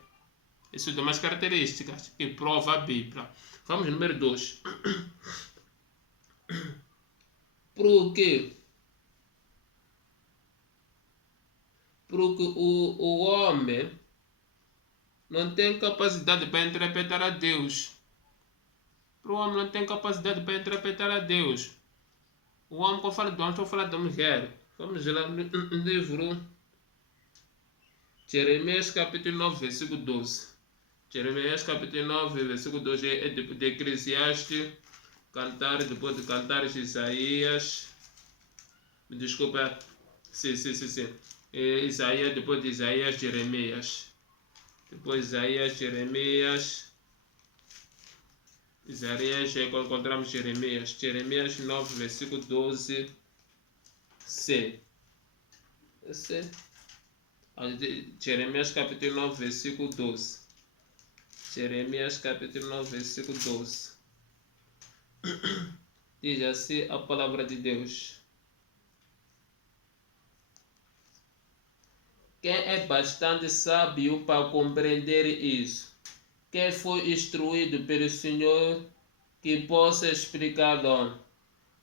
Isso é umas características que prova a Bíblia. Vamos ao número 2. Por quê? Porque o homem não tem capacidade para interpretar a Deus. O homem não tem capacidade para interpretar a Deus. O homem, quando fala do homem, estou falando da mulher. Vamos lá no livro Jeremias capítulo 9, versículo 12. Jeremias capítulo 9, versículo 12 é de Eclesiastes, Cantares, depois de Cantares, Isaías. Me desculpa. Sim. Isaías, depois de Isaías, Jeremias. Depois Isaías, Jeremias. Isaías, já encontramos Jeremias. Jeremias 9, versículo 12. C. Jeremias capítulo 9, versículo 12. Jeremias capítulo 9, versículo 12. Diz assim a palavra de Deus. Quem é bastante sábio para compreender isso? Quem foi instruído pelo Senhor que possa explicar-lo?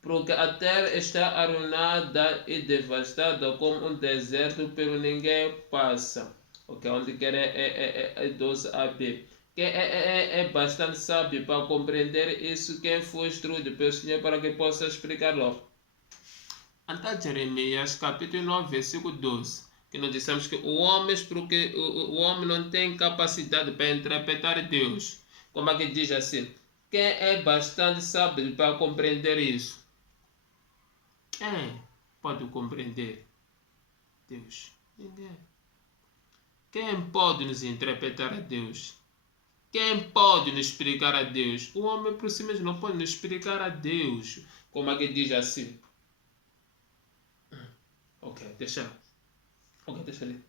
Porque a terra está arruinada e devastada como um deserto, pelo ninguém passa. Ok, onde quer é 12ab. Quem é bastante sábio para compreender isso, quem foi instruído pelo Senhor para que possa explicar-lo. Então, Jeremias capítulo 9, versículo 12, que nós dissemos que o homem não tem capacidade para interpretar Deus. Como é que diz assim? Quem é bastante sábio para compreender isso? Quem pode compreender Deus? Ninguém. Quem pode nos interpretar a Deus? Quem pode nos explicar a Deus? O homem por si mesmo não pode nos explicar a Deus. Como é que diz assim? Ok, deixa ali.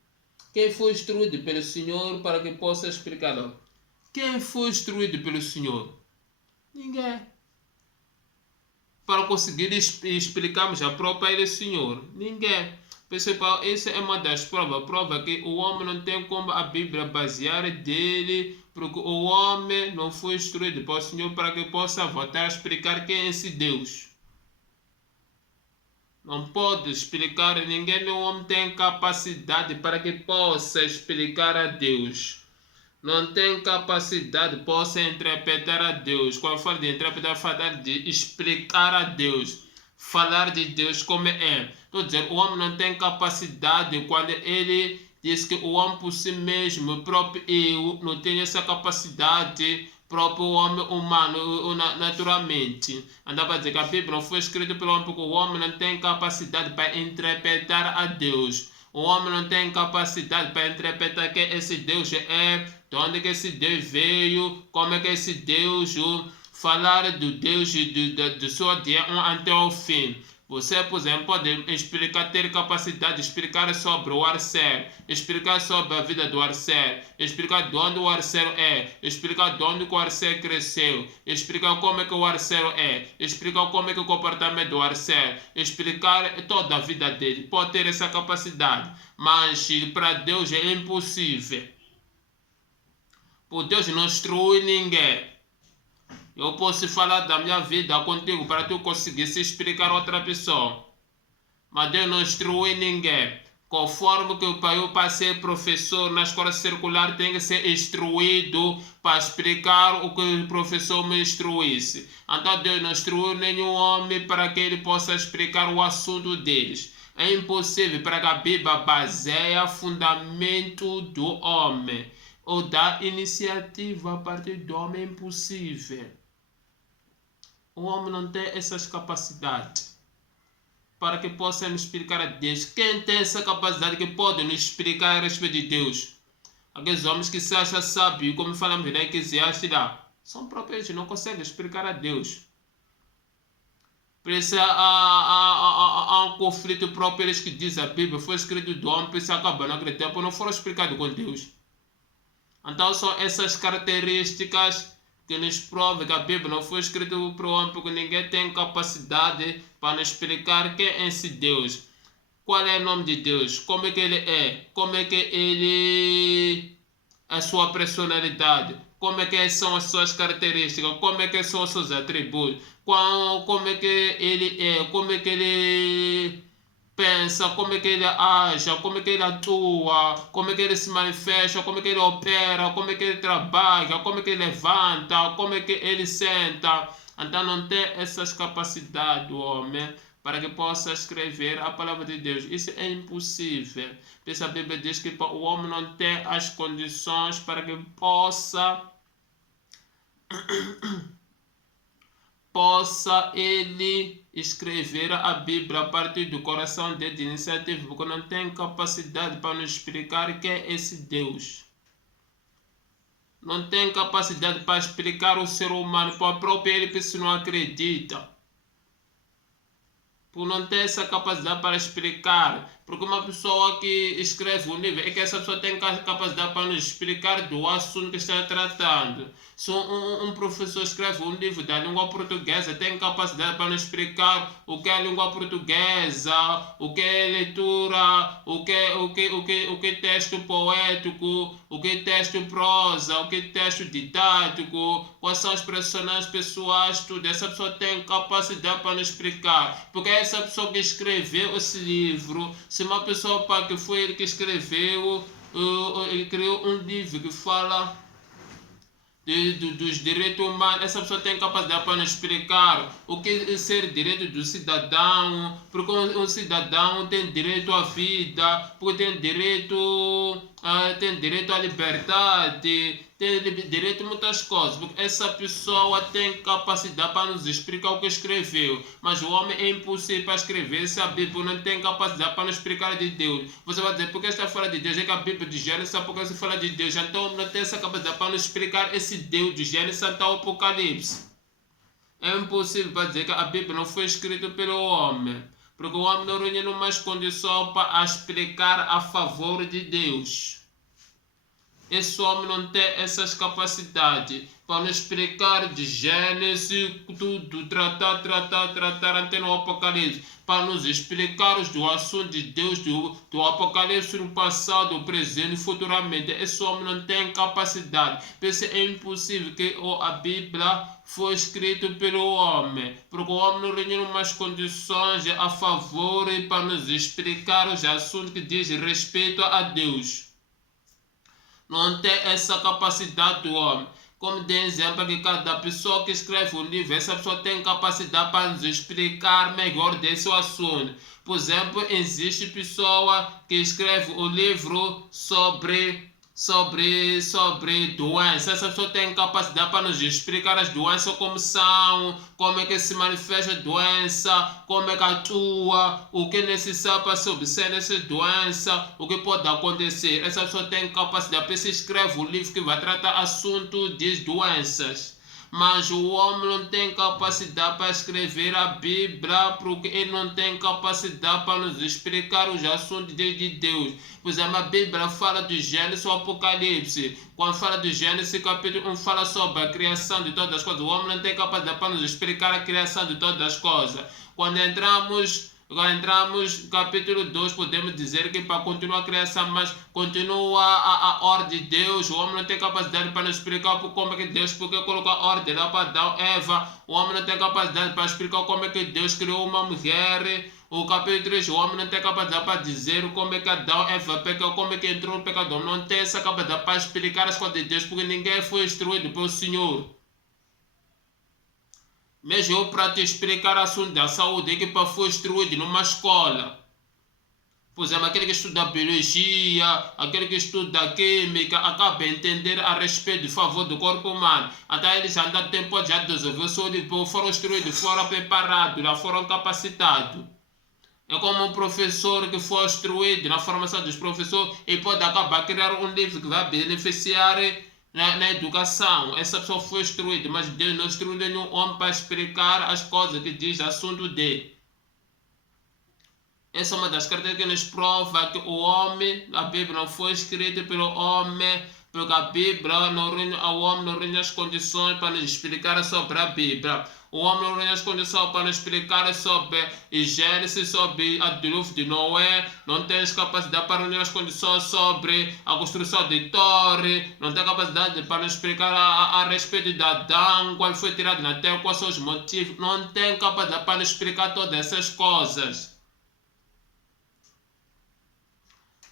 Quem foi instruído pelo Senhor para que possa explicar? Quem foi instruído pelo Senhor? Ninguém. para conseguir explicarmos a própria ele Senhor? Ninguém. Pessoal, essa é uma das provas. Prova que o homem não tem como a Bíblia basear dele, porque o homem não foi instruído para o Senhor para que possa voltar a explicar quem é esse Deus. Não pode explicar, ninguém no homem tem capacidade para que possa explicar a Deus. Não tem capacidade, possa interpretar a Deus. Quando fala de interpretar, falar de explicar a Deus. Falar de Deus como é. Estou dizendo, o homem não tem capacidade quando ele diz que o homem por si mesmo, o próprio eu, não tem essa capacidade, próprio homem humano, naturalmente. Andava a dizer que a Bíblia não foi escrita pelo homem porque o homem não tem capacidade para interpretar a Deus. O homem não tem capacidade para interpretar que esse Deus é, de onde que esse Deus veio, como é que esse Deus, falar do Deus do seu dia até o fim. Você, por exemplo, pode explicar, ter capacidade de explicar sobre o Arcel, explicar sobre a vida do Arcel, explicar de onde o Arcel é, explicar de onde o Arcel cresceu, explicar como é que o Arcel é, explicar como é que o comportamento do Arcel, explicar toda a vida dele. Pode ter essa capacidade, mas para Deus é impossível. Por Deus não instrui ninguém. Eu posso falar da minha vida contigo para tu conseguir se explicar a outra pessoa. Mas Deus não instrui ninguém. Conforme que eu passei professor na escola circular, tem que ser instruído para explicar o que o professor me instruísse. Então Deus não instrui nenhum homem para que ele possa explicar o assunto deles. É impossível para que a Bíblia baseie o fundamento do homem. Ou da iniciativa a partir do homem é impossível. O homem não tem essas capacidades para que possa nos explicar a Deus. Quem tem essa capacidade que pode nos explicar a respeito de Deus? Aqueles homens que se acham sábios, como falamos na Eclesiastes, são próprios, não conseguem explicar a Deus. Por isso há um conflito próprio, eles que diz a Bíblia, foi escrito do homem, por isso acaba naquele tempo, não foram explicados com Deus. Então são essas características que nos provam que a Bíblia não foi escrita para o homem, porque ninguém tem capacidade para nos explicar quem é esse Deus. Qual é o nome de Deus? Como é que ele é? Como é que ele... a sua personalidade? Como é que são as suas características? Como é que são os seus atributos? Como é que ele é? Como é que ele... pensa, como é que ele age, como é que ele atua, como é que ele se manifesta, como é que ele opera, como é que ele trabalha, como é que ele levanta, como é que ele senta. Então não tem essas capacidades do homem para que possa escrever a palavra de Deus. Isso é impossível. A Bíblia diz que o homem não tem as condições para que possa ele escrever a Bíblia a partir do coração dele de iniciativa, porque não tem capacidade para nos explicar quem é esse Deus. Não tem capacidade para explicar o ser humano, para a própria ele se não acredita. Por não ter essa capacidade para explicar. Porque uma pessoa que escreve um livro é que essa pessoa tem capacidade para nos explicar do assunto que está tratando. Se um professor escreve um livro da língua portuguesa, tem capacidade para nos explicar o que é a língua portuguesa, o que é leitura, o que é texto poético, o que é texto prosa, o que é texto didático, quais são os personagens pessoais, tudo. Essa pessoa tem capacidade para nos explicar. Porque essa pessoa que escreveu esse livro, se uma pessoa que foi ele que escreveu, ele criou um livro que fala dos direitos humanos, essa pessoa tem capacidade para nos explicar o que é ser direito do cidadão, porque um cidadão tem direito à vida, porque tem direito à liberdade, tem direito a muitas coisas, porque essa pessoa tem capacidade para nos explicar o que escreveu, mas o homem é impossível para escrever se a Bíblia não tem capacidade para nos explicar de Deus. Você vai dizer, porque está fala de Deus, é que a Bíblia de Gênesis sabe porque se fala de Deus, então não tem essa capacidade para nos explicar esse Deus de Gênesis até o Apocalipse. É impossível para dizer que a Bíblia não foi escrita pelo homem, porque o homem não reúne mais condições para explicar a favor de Deus. Esse homem não tem essas capacidades. para nos explicar de Gênesis, tudo, tratar até no Apocalipse, para nos explicar do assunto de Deus, do Apocalipse no passado, presente e futuramente. Esse homem não tem capacidade. Pensa, é impossível que a Bíblia foi escrita pelo homem, porque o homem não reuniu umas condições a favor para nos explicar os assuntos que diz respeito a Deus. Não tem essa capacidade do homem. Como tem exemplo que cada pessoa que escreve um livro, essa pessoa tem capacidade para nos explicar melhor desse assunto. Por exemplo, existe pessoa que escreve um livro sobre doenças. Essa pessoa tem capacidade para nos explicar as doenças como são, como é que se manifesta a doença, como é que atua, o que é necessário para se observar essa doença, o que pode acontecer. Essa pessoa tem capacidade para se escrever um livro que vai tratar assunto de doenças. Mas o homem não tem capacidade para escrever a Bíblia, porque ele não tem capacidade para nos explicar os assuntos de Deus. Por exemplo, a Bíblia fala de Gênesis ou Apocalipse. Quando fala de Gênesis, capítulo 1 fala sobre a criação de todas as coisas. O homem não tem capacidade para nos explicar a criação de todas as coisas. Quando entramos no capítulo 2, podemos dizer que para continuar a criação, mas continua a ordem de Deus. O homem não tem capacidade para nos explicar como é que Deus, porque colocou a ordem lá para Adão e Eva. O homem não tem capacidade para explicar como é que Deus criou uma mulher. O capítulo 3, o homem não tem capacidade para dizer como é que Adão e Eva pecou, como é que entrou no pecado. Não tem essa capacidade para explicar as coisas de Deus, porque ninguém foi instruído pelo Senhor. Mesmo eu para te explicar assunto da saúde que foi instruído numa escola. Por exemplo, aquele que estuda biologia, aquele que estuda química, acaba entender a respeito do favor do corpo humano. Até eles já andam tempo já desenvolver o seu livro, foram instruídos, foram preparados, já foram capacitados. É como um professor que foi instruído na formação dos professores e pode acabar criar um livro que vai beneficiar na educação. Essa pessoa foi instruída, mas Deus não instruiu nenhum homem para explicar as coisas que diz assunto dele. Essa é uma das características que nos prova que o homem, a Bíblia não foi escrita pelo homem, porque a Bíblia não reúne, o homem não reúne as condições para nos explicar sobre a Bíblia. O homem não reúne as condições para nos explicar sobre Gênesis, sobre a dilúvio de Noé, não tem capacidade para reunir as condições sobre a construção de torre, não tem capacidade para nos explicar a respeito de Adão, qual foi tirado na terra, quais são os motivos, não tem capacidade para nos explicar todas essas coisas.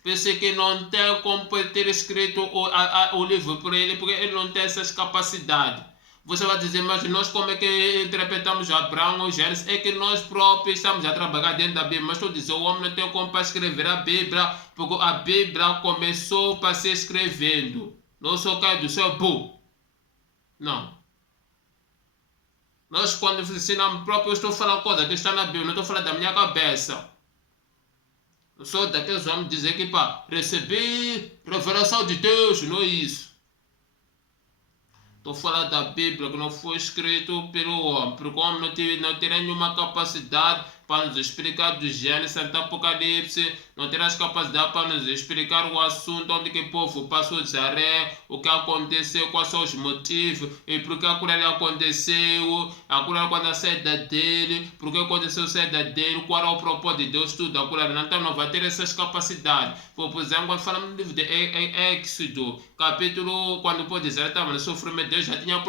Pensei que não tem como ter escrito o livro por ele, porque ele não tem essas capacidades. Você vai dizer, mas nós como é que interpretamos Abraão ou Gênesis? É que nós próprios estamos a trabalhar dentro da Bíblia. Mas estou dizendo, o homem não tem como para escrever a Bíblia, porque a Bíblia começou para ser escrevendo. Não só cai do céu, bum. Não. Nós quando ensinamos próprio, eu estou falando coisa que está na Bíblia, não estou falando da minha cabeça. Eu sou daqueles homens dizer que para receber revelação de Deus, não é isso. Estou falando da Bíblia que não foi escrito pelo homem, porque o homem não terá nenhuma capacidade para nos explicar do Gênesis até Apocalipse, não terá capacidade para nos explicar o assunto onde que o povo passou de Zaré, o que aconteceu, quais são os motivos, e por que aquilo ali aconteceu, aquilo quando a saída dele, por que aconteceu a saída dele, qual é o propósito de Deus, tudo aquilo ali. Então não vai ter essas capacidades. Por exemplo, quando falamos no livro de Éxodo, capítulo, quando pode dizer, estava no sofrimento, Deus já tinha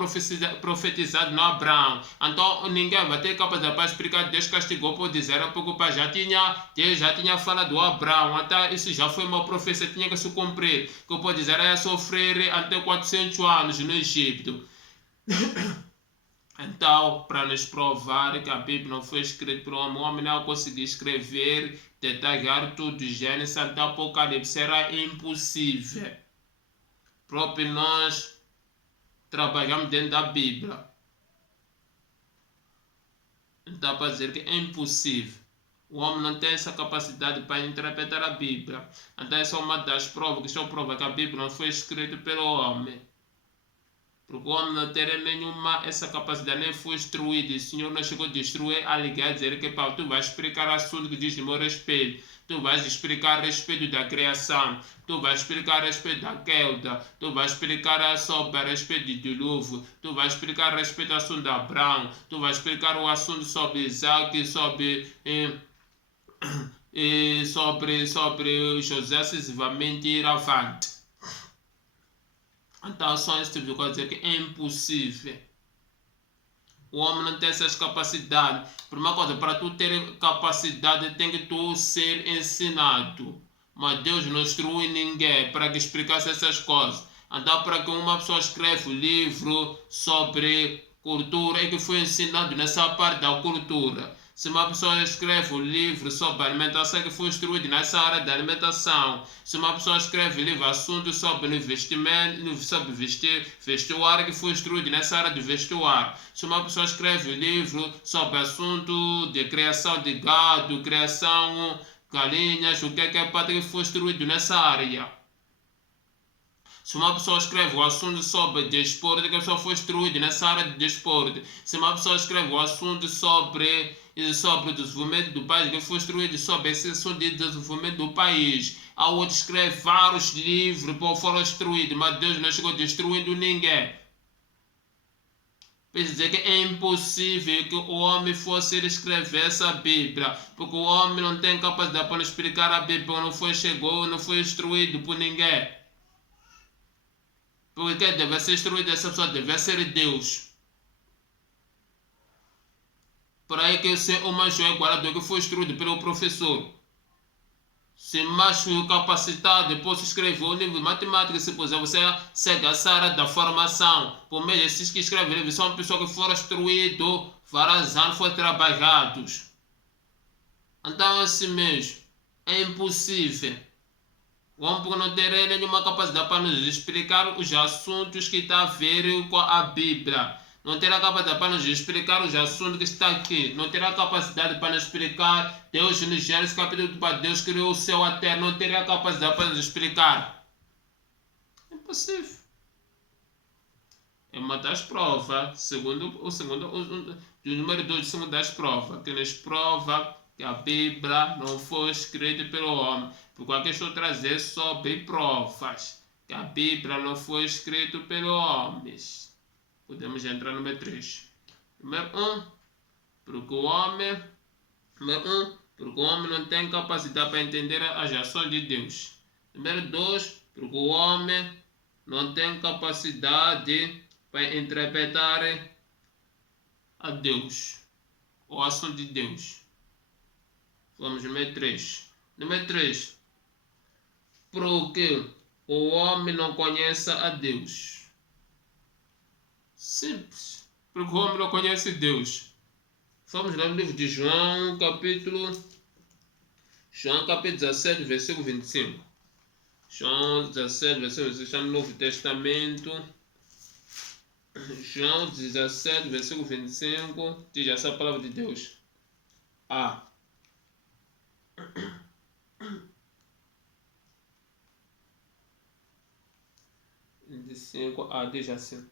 profetizado no Abraão. Então ninguém vai ter capacidade para explicar Deus castigou por dizer, porque Deus já tinha falado do Abraão, até isso já foi uma profecia, tinha que se cumprir, que pode dizer, ia sofrer até 400 anos no Egito. Então, para nos provar que a Bíblia não foi escrita por um homem, não conseguiu escrever, detalhar tudo, Gênesis até Apocalipse, era impossível. Próprio nós trabalhamos dentro da Bíblia. Então, para dizer que é impossível. O homem não tem essa capacidade para interpretar a Bíblia. Então, essa é uma das provas que estão provando que a Bíblia não foi escrita pelo homem. Porque o homem não teria nenhuma essa capacidade, nem foi instruído. O Senhor não chegou a destruir, a ligar, a dizer que tu vais explicar assunto que diz no meu respeito. Tu vais explicar a respeito da criação. Tu vais explicar a respeito da queda. Tu vais explicar sobre a respeito do dilúvio. Tu vais explicar a respeito do assunto de Abraão. Tu vais explicar o assunto sobre Isaac, sobre José sucessivamente ir avante. Então só esse tipo de coisa que é impossível. O homem não tem essas capacidades. Primeira coisa, para tu ter capacidade tem que tu ser ensinado. Mas Deus não instrui ninguém para que explicasse essas coisas. Então para que uma pessoa escreva um livro sobre cultura é que foi ensinado nessa parte da cultura. Se uma pessoa escreve um livro sobre alimentação, é que foi instruído nessa área da alimentação. Se uma pessoa escreve um livro assunto sobre investimento, sobre vestuário, que foi instruído nessa área do vestuário. Se uma pessoa escreve um livro sobre assunto de criação de gado, criação de galinhas, o que é para que foi instruído nessa área. Se uma pessoa escreve o assunto sobre desporto, que a pessoa foi instruída nessa área de desporto. Se uma pessoa escreve o assunto sobre o desenvolvimento do país, que foi instruído sobre esse assunto de desenvolvimento do país. Há outro que escreve vários livros, foram instruídos, mas Deus não chegou destruindo ninguém. Quer dizer que é impossível que o homem fosse escrever essa Bíblia, porque o homem não tem capacidade para explicar a Bíblia, não foi instruído por ninguém. Porque deve ser instruído, essa pessoa deve ser Deus. Por aí que o macho é guardador que foi instruído pelo professor. Se macho capacitado, posso escrever um livro de matemática, se puser, você segue essa área da formação. Por meio desses que escrevem livros, são pessoas que foram instruídos, vários anos foram trabalhados. Então, assim mesmo, é impossível. O homem não terá nenhuma capacidade para nos explicar os assuntos que está a ver com a Bíblia. Não terá capacidade para nos explicar os assuntos que está aqui. Não terá capacidade para nos explicar Deus no Gênesis capítulo 4. Deus criou o céu e a terra. Não terá capacidade para nos explicar. É impossível. É uma das provas. O número 2 segundo das provas. Que nos prova que a Bíblia não foi escrita pelo homem. Porque aqui estou trazendo sobre provas. Que a Bíblia não foi escrita pelos homens. Podemos entrar no número 3. Número 1. Porque o homem não tem capacidade para entender as ações de Deus. Número 2. Porque o homem não tem capacidade para interpretar a Deus. O ação de Deus. Vamos no número 3. Número 3. Porque o homem não conhece a Deus. Simples. Porque o homem não conhece Deus. Vamos lá no livro de João, capítulo 17, versículo 25. João 17, versículo 25, está no Novo Testamento. João 17, versículo 25, diz essa palavra de Deus. A. Diz assim: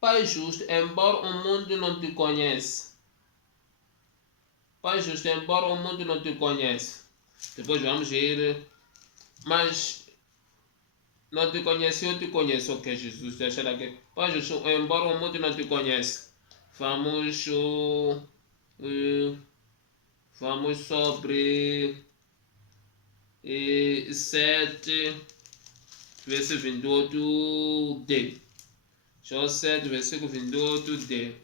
Pai justo, embora o mundo não te conheça. Pai justo, embora o mundo não te conheça. Depois vamos ir. Mas não te conhece, eu te conheço. Ok, Jesus, deixa aqui. Pai justo, embora o mundo não te conheça. Vamos sobre 7, versículo 28d. João 7, versículo 28d.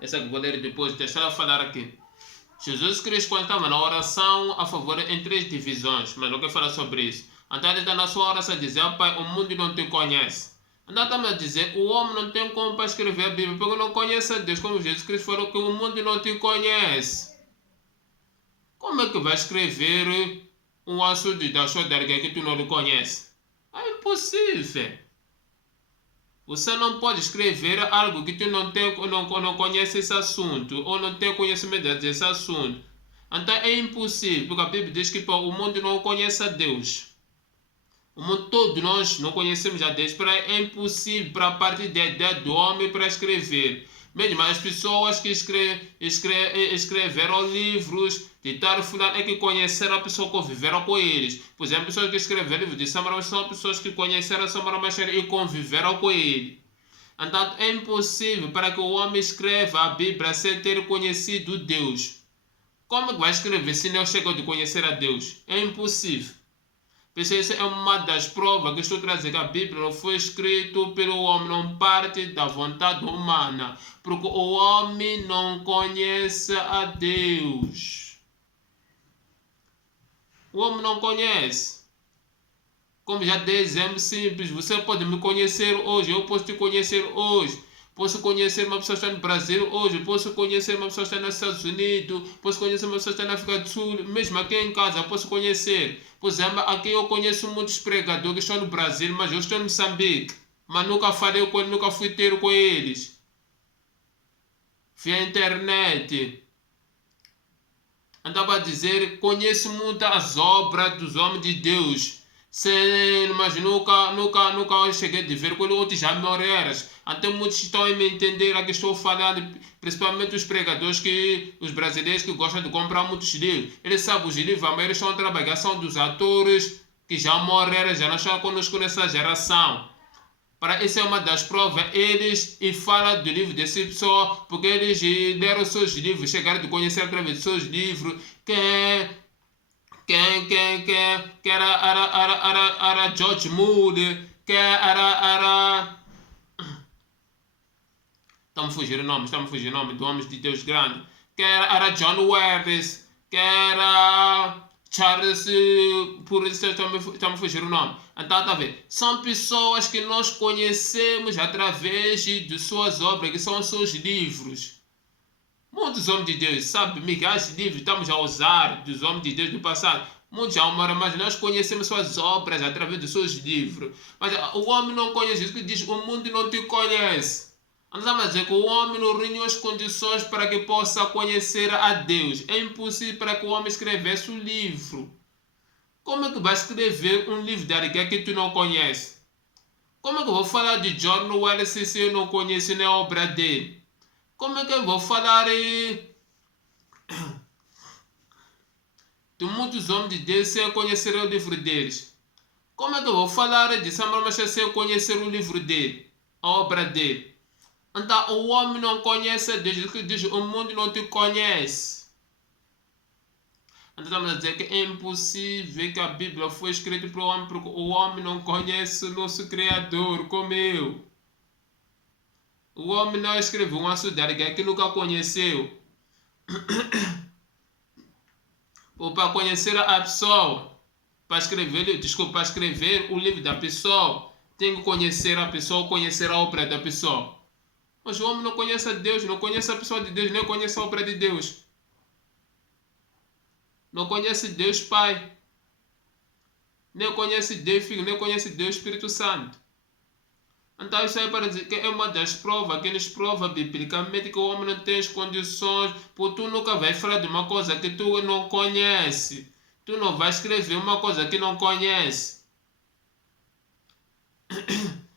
Essa que vou ler depois, deixa eu falar aqui. Jesus Cristo, quando estava na oração, a favor em 3 divisões, mas não quero falar sobre isso. Então ele está na sua oração dizendo: Pai, o mundo não te conhece. Então estamos a dizer: o homem não tem como para escrever a Bíblia, porque não conhece a Deus, como Jesus Cristo falou que o mundo não te conhece. Como é que vai escrever um assunto da sua darga que tu não lhe conhece? É impossível. Você não pode escrever algo que tu não conhece esse assunto, ou não tem conhecimento desse assunto. Então é impossível, porque a Bíblia diz que o mundo não conhece a Deus. O mundo todo nós não conhecemos a Deus. É impossível para partir da ideia do homem para escrever. Mesmo as pessoas que escreveram livros, tentaram falar é que conheceram a pessoa que conviveram com eles. Por exemplo, pessoas que escreveram livros de Samuel são pessoas que conheceram Samuel Machado e conviveram com ele. Então é impossível para que o homem escreva a Bíblia sem ter conhecido Deus. Como é que vai escrever se não chegou de conhecer a Deus? É impossível. Essa é uma das provas que estou trazendo, que a Bíblia não foi escrita pelo homem, não parte da vontade humana, porque o homem não conhece a Deus. O homem não conhece. Como já dei exemplo simples, você pode me conhecer hoje, eu posso te conhecer hoje. Posso conhecer uma pessoa que está no Brasil hoje, posso conhecer uma pessoa que está nos Estados Unidos, posso conhecer uma pessoa que está na África do Sul, mesmo aqui em casa posso conhecer. Por exemplo, aqui eu conheço muitos pregadores que estão no Brasil, mas eu estou em Moçambique. Mas nunca falei com eles, nunca fui ter com eles. Via internet. Andava a dizer, conheço muitas obras dos homens de Deus. Mas nunca cheguei a ver com outros já morreram. Até muitos estão a me entender a que estou falando, principalmente os pregadores, os brasileiros que gostam de comprar muitos livros. Eles sabem, os livros, a maioria estão a trabalhar, são dos atores que já morreram, já não estão conosco nessa geração. Para essa é uma das provas, eles e fala do livro desse pessoa, porque eles deram seus livros, chegaram a conhecer através de seus livros, que era George Moody, que era estamos a fugir o nome do Homem de Deus Grande, que era John Wesley, que era Charles, por isso estamos a fugir o nome. Então, tá vendo? São pessoas que nós conhecemos através de suas obras, que são seus livros. Muitos homens de Deus, sabe, milhares de livros estamos a usar dos homens de Deus do passado. Muitos já moram, mas nós conhecemos suas obras através dos seus livros. Mas o homem não conhece isso, que diz, o mundo não te conhece. Andamos a dizer que o homem não reuniu as condições para que possa conhecer a Deus. É impossível para que o homem escrevesse um livro. Como é que vai escrever um livro de alguém que tu não conhece? Como é que eu vou falar de John Wesley se eu não conheço nem a obra dele? Como é que eu vou falar de muitos homens de Deus sem conhecer o livro deles? Como é que eu vou falar de Samuel Machado sem conhecer o livro dele, a obra dele? Então o homem não conhece a Deus, que diz o mundo não te conhece. Então estamos a dizer que é impossível que a Bíblia foi escrita para o homem, porque o homem não conhece o nosso Criador como eu. O homem não escreveu um assunto de alguém que nunca conheceu. Ou para conhecer a pessoa, para escrever o livro da pessoa, tem que conhecer a pessoa, conhecer a obra da pessoa. Mas o homem não conhece a Deus, não conhece a pessoa de Deus, nem conhece a obra de Deus. Não conhece Deus Pai, nem conhece Deus Filho, nem conhece Deus Espírito Santo. Então isso é para dizer que é uma das provas, que nos prova biblicamente que o homem não tem as condições, porque tu nunca vais falar de uma coisa que tu não conhece. Tu não vais escrever uma coisa que não conhece.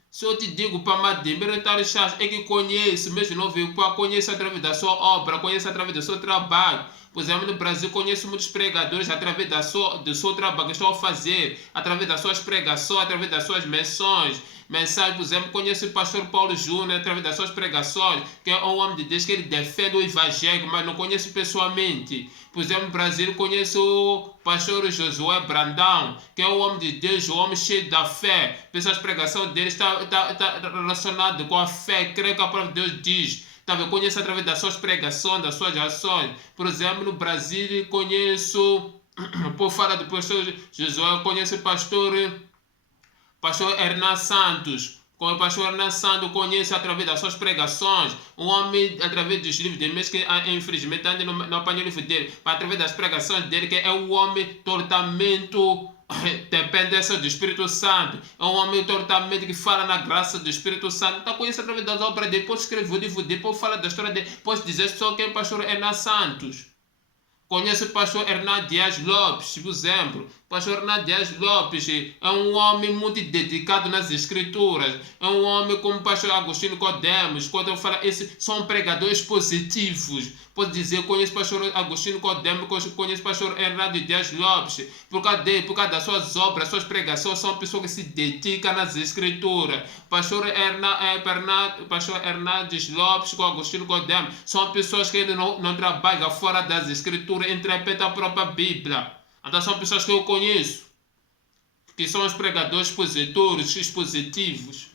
Se eu te digo para admirar Charles, é que conheço, mesmo não viu, conheço através da sua obra, conheço através do seu trabalho. Por exemplo, no Brasil conheço muitos pregadores através do seu trabalho que estão a fazer, através das suas pregações, através das suas mensagens. Por exemplo, conheço o pastor Paulo Júnior através das suas pregações, que é um homem de Deus que ele defende o evangelho, mas não conheço pessoalmente. Por exemplo, no Brasil conheço o pastor Josué Brandão, que é um homem de Deus, um homem cheio da fé. As pregações dele está relacionada com a fé, creio que a palavra de Deus diz. Conheço através das suas pregações, das suas ações. Por exemplo, no Brasil conheço, por falar do pastor Josué, conheço o pastor Hernan Santos. Com o pastor Hernan Santos conheço através das suas pregações. Um homem através dos livros dele, mesmo que infelizmente ainda não apanhei o livro dele, mas através das pregações dele, que é um homem totalmente dependência do Espírito Santo. É um homem totalmente que fala na graça do Espírito Santo. Então conhece através das obras dele, pode escrever o livro dele, pode falar da história dele, pode dizer só quem é o pastor Hernan Santos. Conhece o pastor Hernan Dias Lopes, por exemplo. O pastor Hernan Dias Lopes é um homem muito dedicado nas escrituras. É um homem como o pastor Agostinho Codemos. Quando eu falo, esses são pregadores positivos. Pode dizer, conheço o pastor Agostinho Codemos, conheço o pastor Hernan Dias Lopes. Por causa das suas obras, suas pregações, são pessoas que se dedicam nas escrituras. Pastor Hernandes Lopes com Agostinho Codemos são pessoas que não trabalham fora das escrituras, interpretam a própria Bíblia. Então são pessoas que eu conheço, que são os pregadores expositivos.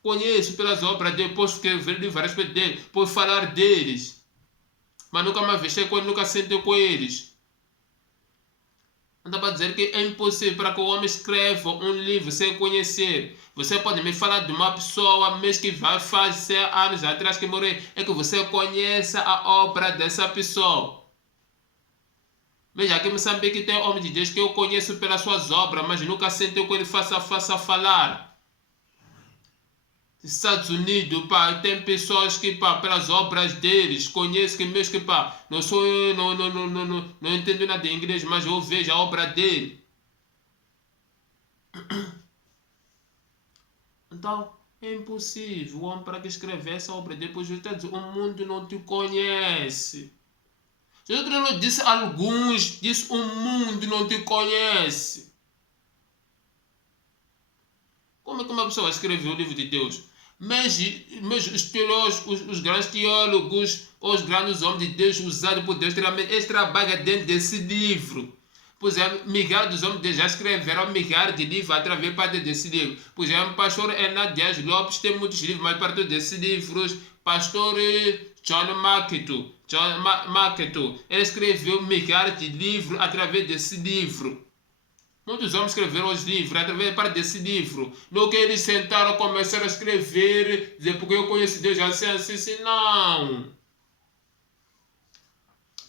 Conheço pelas obras deles, posso escrever de várias pessoas deles, posso falar deles, mas nunca mais mexer com eles, nunca sentei com eles. Não dá para dizer que é impossível para que o homem escreva um livro sem conhecer. Você pode me falar de uma pessoa, mesmo que vai fazer anos atrás que morreu, é que você conheça a obra dessa pessoa. Veja, aqui em Moçambique tem homem de Deus que eu conheço pelas suas obras, mas nunca sentei com ele face a face a falar. Nos Estados Unidos, pá, tem pessoas que, pá, pelas obras deles, conheço que mesmo que, pá, não entendo nada de inglês, mas eu vejo a obra dele. Então, é impossível o homem para que escrever essa obra depois de dizer, o mundo não te conhece. Jesus não disse alguns, disse o mundo não te conhece. Como é que uma pessoa escreveu o livro de Deus? Mas os teólogos, os grandes teólogos, os grandes homens de Deus usados por Deus, eles trabalham dentro desse livro. Pois é, milhares dos homens de Deus já escreveram milhares de livros através desse livro. Pois é, o pastor Hernan Dias Lopes tem muitos livros, mas parte desses livros, pastor John Macetu, ele escreveu milhares de livros através desse livro. Muitos homens escreveram os livros através desse livro. Não que eles sentaram, começaram a escrever, dizer porque eu conheço Deus assim, não.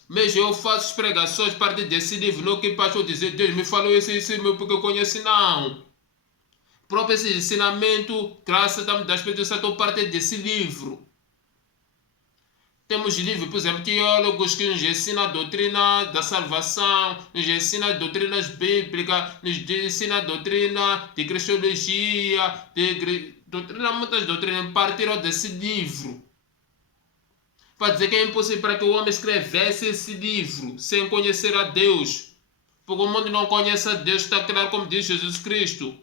Mas eu faço pregações a partir desse livro, não que o pastor dizer Deus me falou isso porque eu conheço, não. O próprio esse ensinamento, graças a Deus, das pessoas estão a partir desse livro. Temos livros, por exemplo, teólogos que nos ensinam a doutrina da salvação, nos ensinam as doutrinas bíblicas, nos ensinam a doutrina de cristologia, muitas doutrinas partiram desse livro. Para dizer que é impossível para que o homem escrevesse esse livro sem conhecer a Deus. Porque o mundo não conhece a Deus, está claro como diz Jesus Cristo.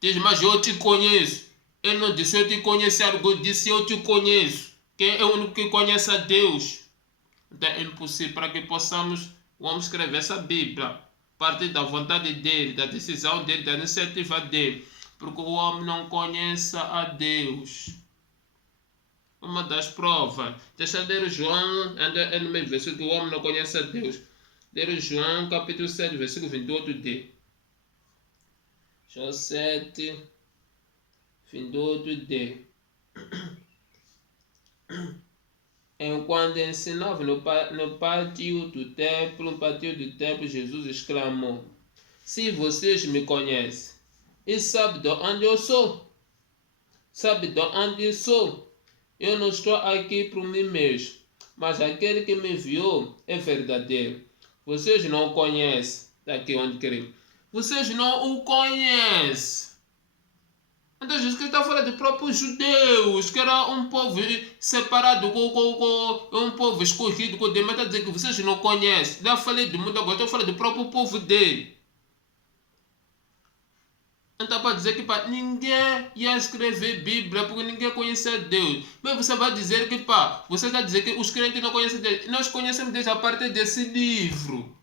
Diz, mas eu te conheço. Ele não disse eu te conheço, algo disse eu te conheço. Quem é o único que conhece a Deus? Então é impossível para que possamos o homem escrever essa Bíblia a partir da vontade dele, da decisão dele, da iniciativa dele. Porque o homem não conhece a Deus. Uma das provas. Deixa eu ler João, é no mesmo versículo que o homem não conhece a Deus. Ler João, capítulo 7, versículo 28d. João 7, 28d. Enquanto ensinava no pátio do templo, Jesus exclamou: se vocês me conhecem e sabem de onde eu sou, eu não estou aqui por mim mesmo, mas aquele que me enviou é verdadeiro. Vocês não o conhecem, daqui onde querem. Vocês não o conhecem. Então Jesus Cristo está falando de próprios judeus, que era um povo separado, um povo escolhido, com Deus, está dizendo que vocês não conhecem. Já falei do mundo, agora estou falando do próprio povo dele. Então para dizer que ninguém ia escrever Bíblia porque ninguém conhecia Deus. Mas você vai dizer que você está dizendo que os crentes não conhecem Deus. Nós conhecemos Deus a partir desse livro.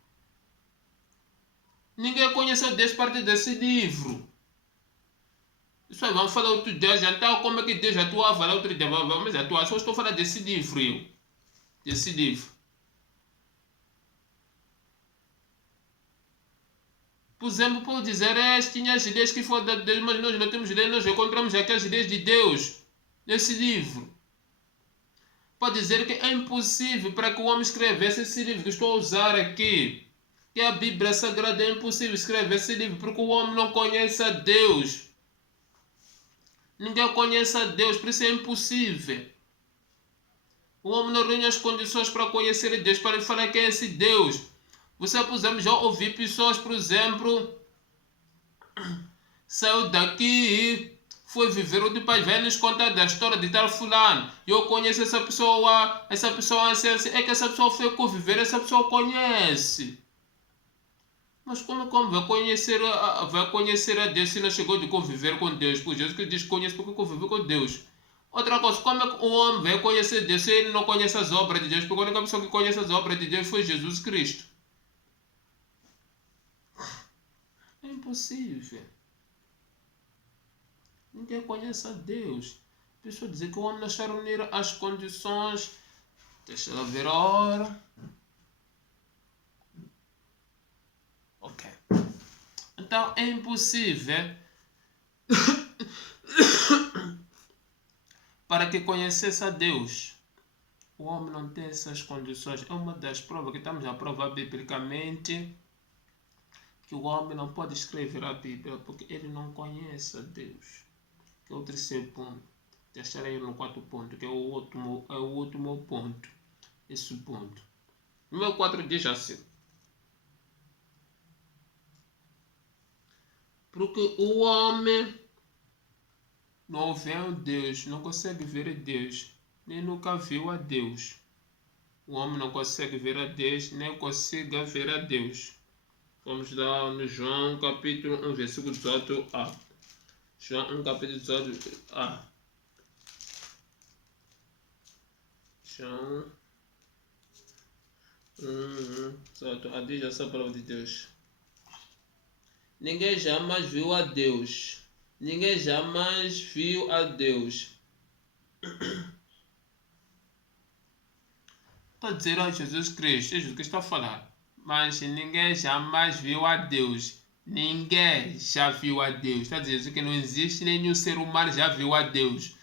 Ninguém conheceu Deus a partir desse livro. Isso aí, vamos falar outro dia, então como é que Deus atuava lá outro dia? Vamos atuar, só estou falando desse livro, desse livro. Por exemplo, por dizer, tinha as ideias que foram de Deus, mas nós não temos ideias, nós encontramos aquelas ideias de Deus nesse livro. Pode dizer que é impossível para que o homem escrevesse esse livro que estou a usar aqui. Que a Bíblia Sagrada é impossível escrever esse livro porque o homem não conhece a Deus. Ninguém conhece a Deus, por isso é impossível. O homem não reúne as condições para conhecer Deus, para falar quem é esse Deus. Você, por exemplo, já ouvi pessoas, por exemplo, saiu daqui, foi viver onde o pai vem nos contar da história de tal fulano. Eu conheço essa pessoa assim, é que essa pessoa foi conviver, essa pessoa conhece. Mas como vai conhecer a Deus se não chegou de conviver com Deus? Por Jesus que diz conhece porque convive com Deus. Outra coisa, como é que o homem vai conhecer Deus se ele não conhece as obras de Deus? Porque a única pessoa que conhece as obras de Deus foi Jesus Cristo. É impossível. Ninguém conhece a Deus. A pessoa dizer que o homem não está a reunir as condições. Deixa ela ver a hora. Ok. Então é impossível para que conhecesse a Deus. O homem não tem essas condições. É uma das provas que estamos a provar biblicamente que o homem não pode escrever a Bíblia porque ele não conhece a Deus. Que é o terceiro ponto. Deixarei no quarto ponto, que é o último ponto. Esse ponto. Número 4 diz assim. Porque o homem não vê a Deus, não consegue ver a Deus, nem nunca viu a Deus. O homem não consegue ver a Deus, nem consiga ver a Deus. Vamos lá no João capítulo 1, versículo 18a. João 1, capítulo 18a. João 1, 18a. Diz essa palavra de Deus. Ninguém jamais viu a Deus. Ninguém jamais viu a Deus. Está a dizer a Jesus Cristo, é Jesus que está a falar. Mas ninguém jamais viu a Deus. Ninguém já viu a Deus. Está a dizer que não existe nenhum ser humano já viu a Deus.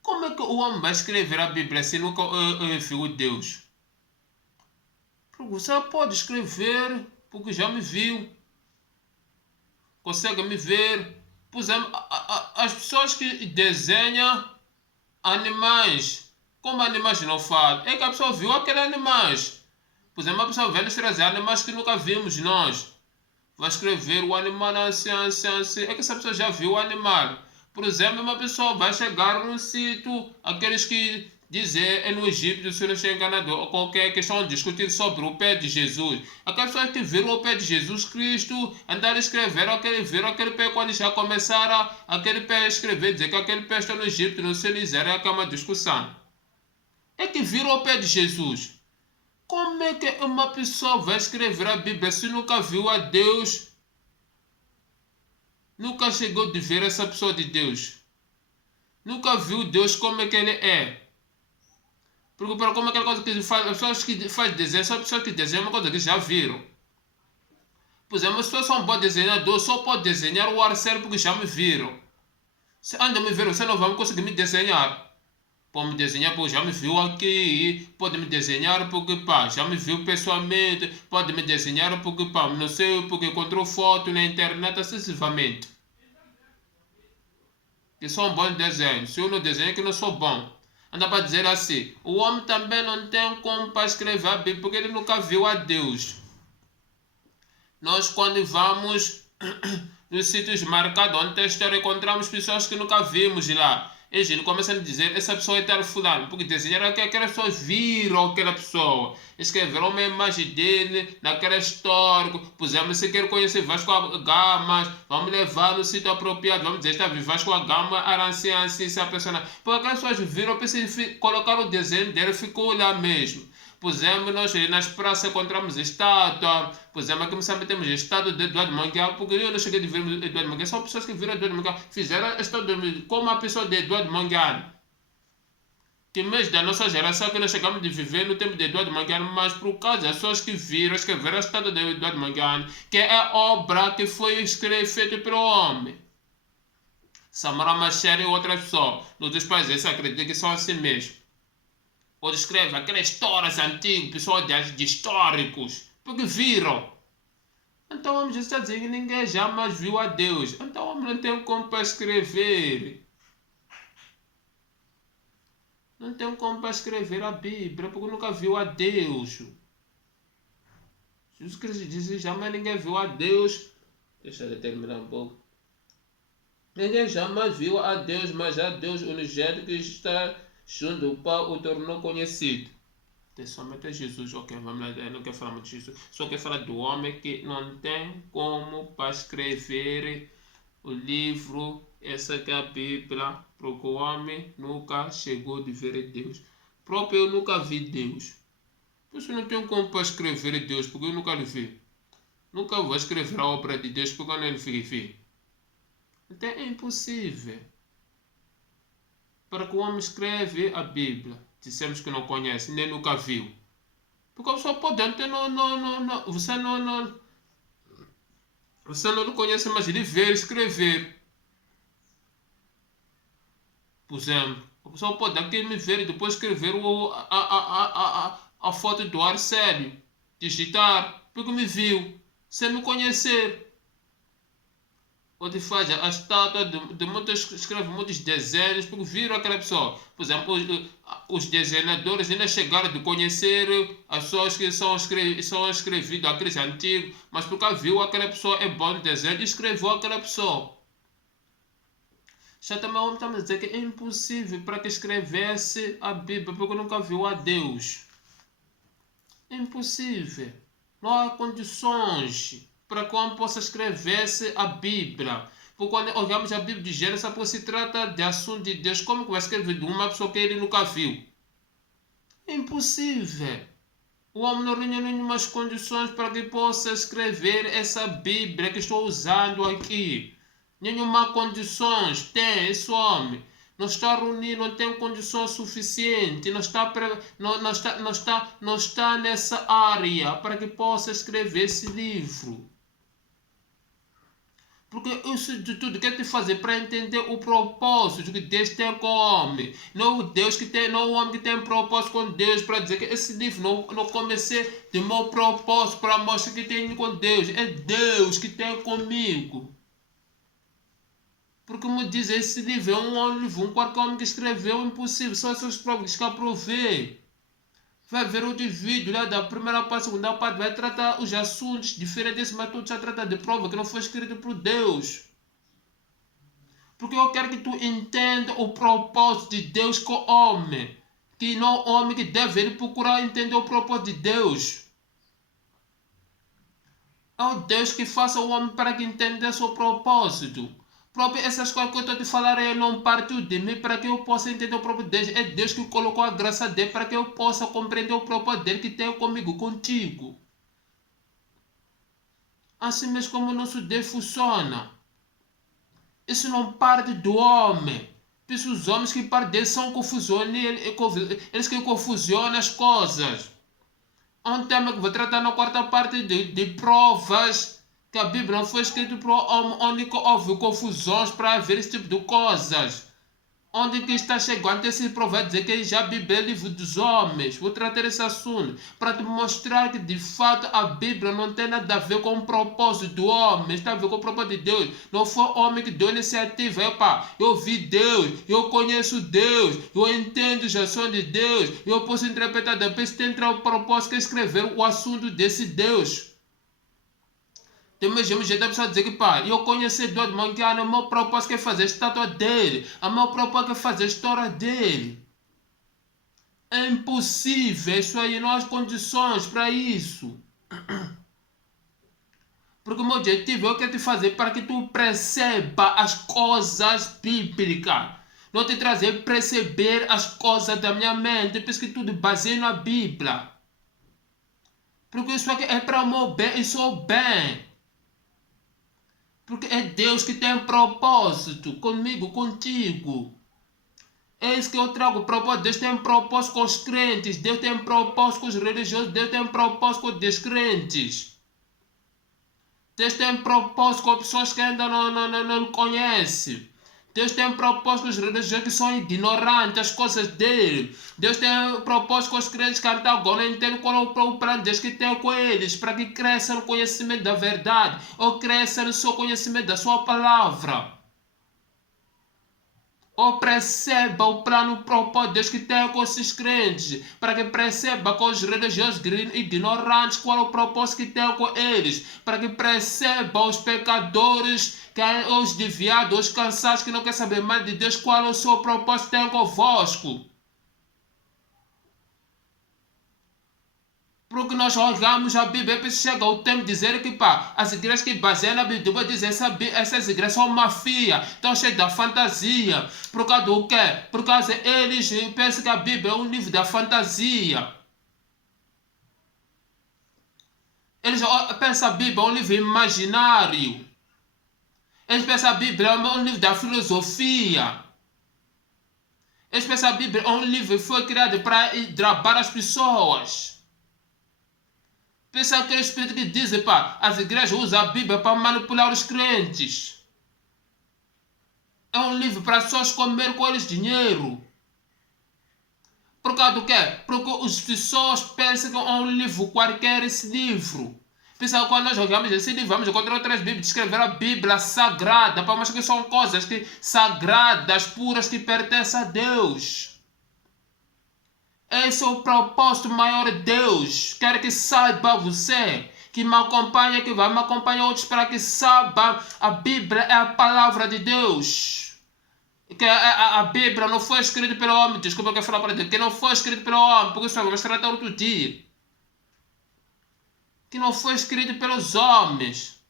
Como é que o homem vai escrever a Bíblia se nunca viu Deus? Porque você pode escrever porque já me viu. Consegue me ver. Por exemplo, as pessoas que desenham animais, como animais não falam, é que a pessoa viu aqueles animais. Por exemplo, a pessoa vem nos trazer animais que nunca vimos nós. Vai escrever o animal assim, assim, assim. É que essa pessoa já viu o animal. Por exemplo, uma pessoa vai chegar num sítio, aqueles que dizem é no Egito, se não estiver enganado, ou qualquer questão, discutir sobre o pé de Jesus. Aquelas pessoas que viram o pé de Jesus Cristo, andaram a escrever, viram aquele pé quando já começaram aquele pé a escrever, dizer que aquele pé está no Egito, no Cenizer, é uma discussão. É que viram o pé de Jesus. Como é que uma pessoa vai escrever a Bíblia se nunca viu a Deus? Nunca chegou de ver essa pessoa de Deus. Nunca viu Deus como é que ele é. Porque para como aquela coisa que faz, as pessoas que fazem desenho, são pessoas que desenham uma coisa que já viram. Por exemplo, as pessoas são bons desenhadores, só pode desenhar o Arcel porque já me viram. Se ainda me viram, você não vai conseguir me desenhar. Pode me desenhar porque já me viu aqui, pode me desenhar porque pá, já me viu pessoalmente, pode me desenhar porque pá, não sei, porque encontrou foto na internet, excessivamente. Que são bons desenhos. Se eu não desenho é que não sou bom. Anda para dizer assim, o homem também não tem como para escrever a Bíblia porque ele nunca viu a Deus. Nós quando vamos nos sítios marcados onde tem história encontramos pessoas que nunca vimos lá. E gente começa a dizer, essa pessoa é tal fulano, porque desenharam que aquelas pessoas viram aquela pessoa, escreveram uma imagem dele naquela história, por exemplo, se quer conhecer Vasco da Gama, vamos levar no sítio apropriado, vamos dizer, está vivo Vasco da Gama, assim, se a pessoa, porque aquelas pessoas viram, colocaram o desenho dele, ficou lá mesmo. Por exemplo, nós nas praças encontramos estátua. Por exemplo, aqui em Moçambique temos a estátua de Eduardo Manguial, porque eu não cheguei de ver Eduardo Manguial, são pessoas que viram Eduardo Manguial, fizeram a estátua como a pessoa de Eduardo Manguial. Que mesmo da nossa geração que nós chegamos de viver no tempo de Eduardo Manguial, mas por causa das pessoas que viram, escreveram a estátua de Eduardo Manguial, que é a obra que foi feita pelo homem. Samara Machel e outra pessoa, nos dois países, acreditam que são assim mesmo. Ou escreve aquelas histórias antigas, pessoas de históricos, porque viram. Então o homem já está dizendo que ninguém jamais viu a Deus. Então o homem não tem como para escrever. Não tem como para escrever a Bíblia, porque nunca viu a Deus. Jesus Cristo disse, jamais ninguém viu a Deus. Deixa eu terminar um pouco. Ninguém jamais viu a Deus, mas a Deus unigênito que está junto do Pai o tornou conhecido. Tem somente Jesus, ok, vamos lá, eu não quero falar muito de Jesus. Só quero falar do homem que não tem como para escrever o livro, essa que é a Bíblia, porque o homem nunca chegou de ver Deus. Próprio eu nunca vi Deus. Por isso não tenho como para escrever Deus, porque eu nunca lhe vi. Nunca vou escrever a obra de Deus, porque eu não lhe vi. Então é impossível. Para que o homem escreve a Bíblia, dissemos que não conhece, nem nunca viu. Porque a pessoa pode até você não conhece, mas ele vê escrever. Por exemplo, a pessoa pode aqui me ver e depois escrever a foto do Arcélio, digitar, porque me viu, sem me conhecer. Onde faz a estátua de muitos, escreve muitos desenhos, porque viram aquela pessoa. Por exemplo, os desenhadores ainda chegaram de conhecer as pessoas que são escrevidas, aqueles antigos, mas porque viu aquela pessoa é bom de desenho e escreveu aquela pessoa. Já também estamos a dizer que é impossível para que escrevesse a Bíblia, porque nunca viu a Deus. É impossível. Não há condições para que o homem possa escrever-se a Bíblia. Porque quando olhamos a Bíblia de Gênesis, se trata de assunto de Deus, como que vai escrever de uma pessoa que ele nunca viu? É impossível. O homem não reúne nenhuma condições para que possa escrever essa Bíblia que estou usando aqui. Nenhuma condições tem esse homem. Não está reunido, não tem condições suficientes, não está nessa área para que possa escrever esse livro. Porque isso de tudo quer te fazer para entender o propósito que Deus tem com o homem. Não o Deus que tem, não o homem que tem propósito com Deus para dizer que esse livro não comecei de meu propósito para mostrar que tem com Deus. É Deus que tem comigo. Porque me diz, esse livro é um qualquer homem que escreveu é impossível. São essas provas que aprovei. Vai ver outro vídeo lá da primeira parte, segunda parte, vai tratar os assuntos diferentes, mas tudo já trata de prova que não foi escrito por Deus. Porque eu quero que tu entenda o propósito de Deus com o homem. Que não o homem que deve procurar entender o propósito de Deus. É o Deus que faça o homem para que entenda o seu propósito. Próprio essas coisas que eu estou te falando aí não partiu de mim para que eu possa entender o próprio Deus. É Deus que colocou a graça dele para que eu possa compreender o próprio dele que tem comigo, contigo. Assim mesmo como o nosso Deus funciona. Isso não parte do homem. Por isso os homens que partem dele são confusões. Eles que confusionam as coisas. Há um tema que vou tratar na quarta parte de provas. Que a Bíblia não foi escrita para o homem onde houve confusões para haver esse tipo de coisas. Onde que está chegando esse provérbio dizer que já a Bíblia é livro dos homens. Vou tratar esse assunto para te mostrar que de fato a Bíblia não tem nada a ver com o propósito do homem, está a ver com o propósito de Deus. Não foi o homem que deu iniciativa. Epa, eu vi Deus, eu conheço Deus, eu entendo as ações de Deus, eu posso interpretar depois tem o propósito que escrever o assunto desse Deus. Tem mesmo jeito da pessoa dizer que, pá, eu conhecedor de Manquiano, o meu propósito é fazer a estátua dele, o meu propósito é fazer a história dele. É impossível, isso aí não há condições para isso. Porque o meu objetivo eu quero te fazer para que tu perceba as coisas bíblicas. Não te trazer perceber as coisas da minha mente, por isso que tudo baseia na Bíblia. Porque isso aqui é para o meu bem e sou bem. Porque é Deus que tem propósito comigo, contigo. É isso que eu trago propósito. Deus tem propósito com os crentes. Deus tem propósito com os religiosos. Deus tem propósito com os descrentes. Deus tem propósito com pessoas que ainda não conhecem. Deus tem propósito com os religiosos que são ignorantes das coisas dele. Deus tem propósito com os crentes que até agora não entendem qual é o plano de Deus que tem com eles, para que cresçam no conhecimento da verdade, ou cresçam no seu conhecimento da sua palavra. ou perceba o plano, o propósito de Deus que tem com esses crentes, para que perceba com os religiosos ignorantes qual é o propósito que tem com eles, para que perceba os pecadores, os desviados, os cansados que não querem saber mais de Deus, qual é o seu propósito que tem convosco. Porque nós olhamos a Bíblia e chega o tempo de dizer que as igrejas que baseiam na Bíblia dizem que essas igrejas são mafia, estão cheias da fantasia. Por causa do quê? Por causa eles pensam que a Bíblia é um livro da fantasia. Eles pensam que a Bíblia é um livro imaginário. Eles pensam que a Bíblia é um livro da filosofia. Eles pensam que a Bíblia é um livro que foi criado para drabar as pessoas. Pensa aquele espírito que diz, as igrejas usam a Bíblia para manipular os crentes. É um livro para só comer com eles dinheiro. Por causa do quê? Porque as pessoas pensam que é um livro qualquer esse livro. Pensa que quando nós jogamos esse livro, vamos encontrar outras Bíblias, escrever a Bíblia sagrada, para mostrar que são coisas sagradas, puras, que pertencem a Deus. Esse é o propósito maior de Deus. Quero que saiba você, que me acompanha, que vai me acompanhar outros, para que saiba a Bíblia é a palavra de Deus. Que a Bíblia não foi escrita pelo homem. Desculpa que eu falar para Deus. Que não foi escrita pelo homem, porque isso vamos tratar outro dia. Que não foi escrito pelos homens.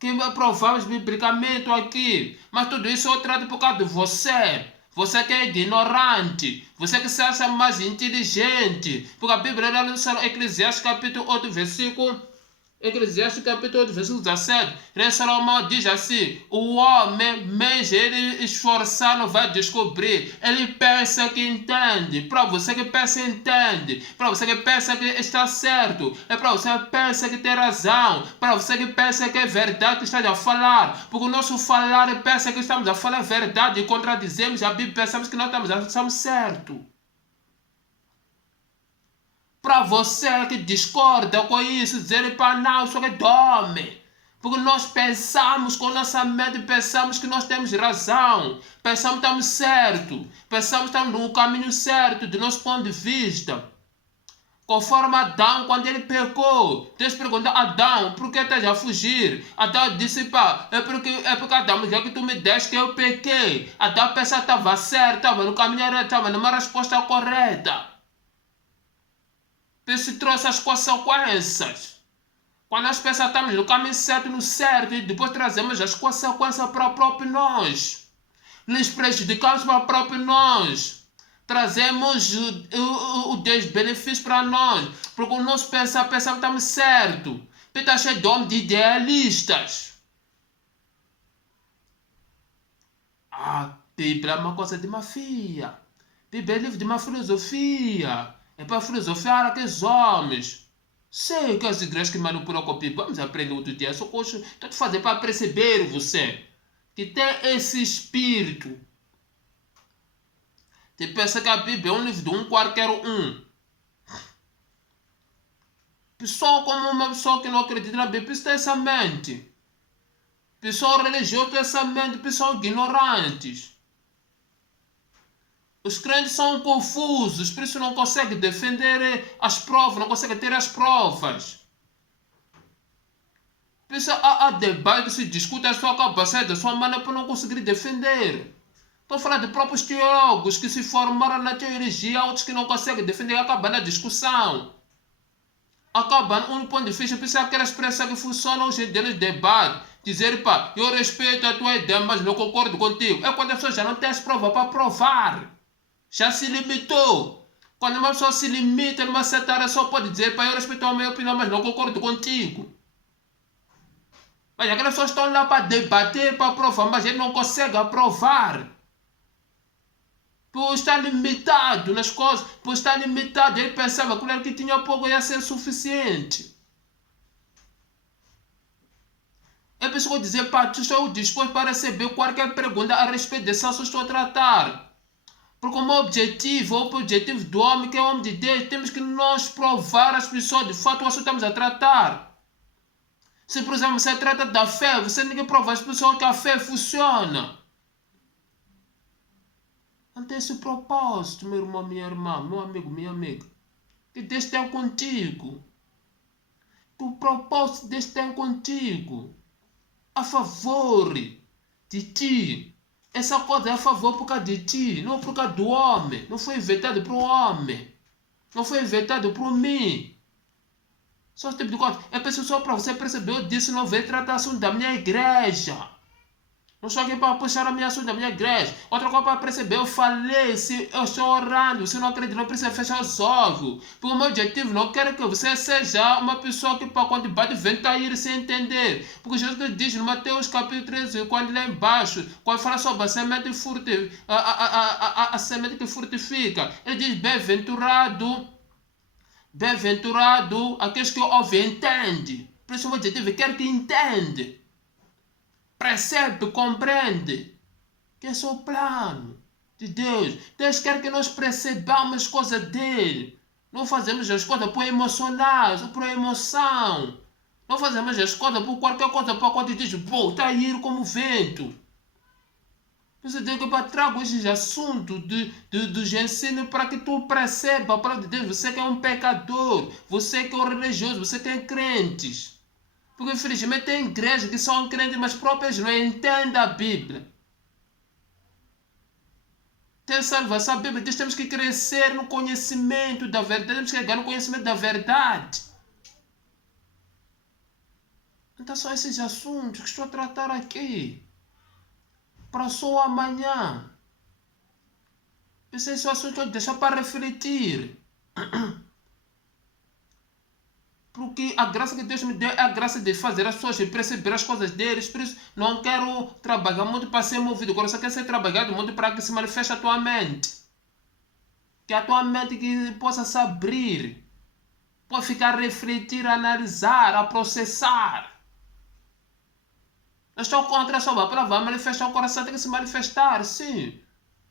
Que aprovamos biblicamente aqui. Mas tudo isso eu trato por causa de você. Você que é ignorante, você que se acha mais inteligente, porque a Bíblia lá no Eclesiastes capítulo 8, Eclesiastes capítulo 8, versículo 17, Rei Salomão diz assim: o homem, mesmo ele esforçar, não vai descobrir. Ele pensa que entende. Para você que pensa entende. Para você que pensa que está certo. É para você que pensa que tem razão. Para você que pensa que é verdade que está a falar. Porque o nosso falar pensa que estamos a falar a verdade e contradizemos a Bíblia, pensamos que nós estamos certo. Para você que discorda com isso, dizer para não, isso é dome. Porque nós pensamos com nossa mente, pensamos que nós temos razão. Pensamos que estamos certo. Pensamos que estamos no caminho certo, do nosso ponto de vista. Conforme Adão, quando ele pecou, Deus perguntou a Adão, por que estás a fugir? Adão disse, é porque Adão, já que tu me deste que eu pequei. Adão pensava que estava certo, estava no caminho, estava numa resposta correta. Isso trouxe as consequências. Quando nós pensamos que estamos no caminho certo, no certo, e depois trazemos as consequências para o próprio nós. Nos prejudicamos para o próprio nós. Trazemos o desbenefício para nós. Porque o nosso pensamos que estamos certo. Está cheio de homens de idealistas. A Bíblia é uma coisa de mafia. A Bíblia é livro de uma filosofia. É para filosofiar aqueles homens. Sei que as igrejas que manipulam com a Bíblia. Vamos aprender outro dia. Só estou te fazendo para perceber você. Que tem esse espírito. Você pensa que a Bíblia é um livro de um qualquer um. Pessoa como uma pessoa que não acredita na Bíblia, isso tem essa mente. Pessoa religiosa tem essa mente. Pessoas ignorantes. Os crentes são confusos, por isso não conseguem defender as provas, não conseguem ter as provas. Por isso há debate, se discute a sua capacidade, a sua maneira para não conseguir defender. Estou falando de próprios teólogos que se formaram na teologia, outros que não conseguem defender, acabam na discussão. Acabam um ponto de vista, por isso aquela expressão que funciona hoje em dia no debate. Dizer, eu respeito a tua ideia, mas não concordo contigo. É quando a pessoa já não tem as provas para provar. Já se limitou. Quando uma pessoa se limita numa certa área, só pode dizer, eu respeito a minha opinião, mas não concordo contigo. Mas aquelas pessoas estão lá para debater, para provar, mas ele não consegue aprovar. Por estar limitado nas coisas, por estar limitado, ele pensava que aquilo que tinha pouco ia ser suficiente. É pessoa dizer, estou disposto para receber qualquer pergunta a respeito desse assunto que estou a tratar. Porque o objetivo do homem, que é o homem de Deus, temos que nós provar às pessoas de fato o assunto que estamos a tratar. Se, por exemplo, você trata da fé, você tem que provar às pessoas que a fé funciona. Então esse propósito, meu irmão, minha irmã, meu amigo, minha amiga, que Deus tem contigo. Que o propósito de Deus tem contigo. A favor de ti. Essa coisa é a favor por causa de ti, não por causa do homem. Não foi inventado para o homem. Não foi inventado por mim. Só esse tipo de coisa. É preciso só para você perceber. Eu disse, não veio tratar assunto da minha igreja. Não estou aqui para puxar a minha assunto da minha igreja. Outra coisa para perceber, eu falei, se eu estou orando, se não acredita, não precisa fechar os olhos. Porque o meu objetivo não quero que você seja uma pessoa que para quando bate vento a ir sem entender. Porque Jesus diz no Mateus capítulo 13, quando lá embaixo, quando fala sobre a semente, a semente que frutifica, ele diz, bem-aventurado aqueles que ouvem e entendem. Por isso o meu objetivo é quero que entende. Percebe, compreende que esse é o plano de Deus. Deus quer que nós percebamos as coisas dele. Não fazemos as coisas por emocionais ou por emoção. Não fazemos as coisas por qualquer coisa para quando diz, pô, está a ir como vento. Você tem que trago esses assuntos dos ensinos para que tu perceba a palavra de Deus. Você que é um pecador, você que é um religioso, você que é crentes. Porque infelizmente tem igrejas que são crentes, mas próprias não entendem a Bíblia. Tem salvação, a Bíblia diz que temos que crescer no conhecimento da verdade, temos que chegar no conhecimento da verdade. Então são esses assuntos que estou a tratar aqui. Para só amanhã. Esse é o assunto que eu deixo para refletir. Porque a graça que Deus me deu é a graça de fazer as pessoas perceber as coisas deles. Por isso, não quero trabalhar muito para ser movido. Agora, só quero ser trabalhado muito para que se manifeste a tua mente. Que a tua mente que possa se abrir. Pode ficar a refletir, a analisar, a processar. Eu estou contra essa palavra. Manifestar o coração tem que se manifestar, sim.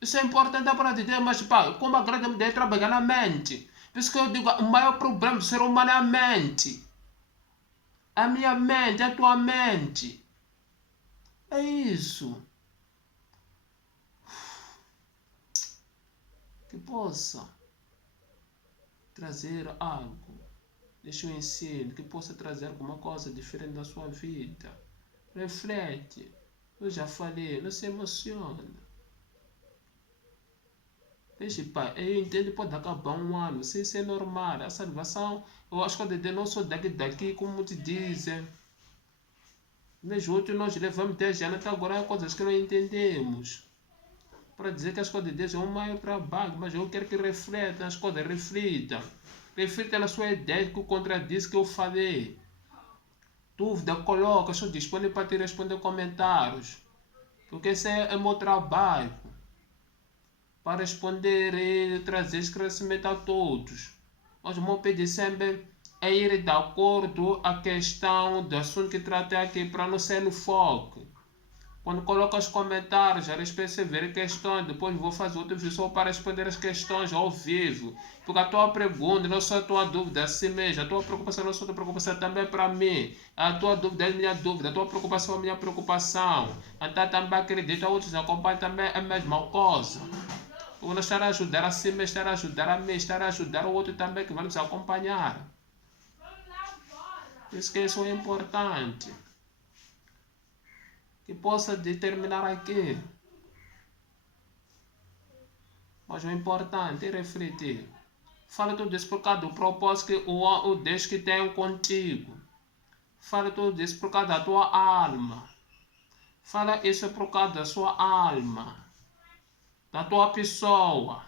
Isso é importante para Deus, mas pá, como a grande mulher trabalha na mente. Por isso que eu digo, o maior problema do ser humano é a mente. A minha mente, a tua mente. É isso. Que possa trazer algo. Deixa eu ensino. Que possa trazer alguma coisa diferente na sua vida. Reflete. Eu já falei, não se emociona. Deixa, pai, eu entendo que pode acabar um ano, isso é normal. A salvação, eu acho que Deus não só daqui, como te dizem. Mas outros nós levamos 10 anos até agora, coisas que não entendemos. Para dizer que as coisas de Deus é um maior trabalho, mas eu quero que refletam as coisas, reflitam. Reflita na sua ideia que contradiz que eu falei. Dúvida, coloca, estou disponível para te responder comentários. Porque esse é o meu trabalho. Para responder e trazer esclarecimento a todos. Mas o meu pedido sempre é ir de acordo à questão do assunto que tratei aqui para não ser no foco. Quando coloco os comentários, a perceber questões, depois vou fazer outro vídeo só para responder as questões ao vivo. Porque a tua pergunta não é só a tua dúvida, é assim mesmo. A tua preocupação não é só a tua preocupação, também é para mim. A tua dúvida é a minha dúvida, a tua preocupação é a minha preocupação. Então também acredito, outros acompanham também a mesma coisa. Quando estar a ajudar a si mesmo, estar a ajudar a mim, estar a ajudar o outro também que vai nos acompanhar. Isso que isso é importante. Que possa determinar aqui. Mas o importante é refletir. Fala tudo isso por causa do propósito que o Deus que tem contigo. Fala tudo isso por causa da tua alma. Fala isso por causa da sua alma. Da tua pessoa,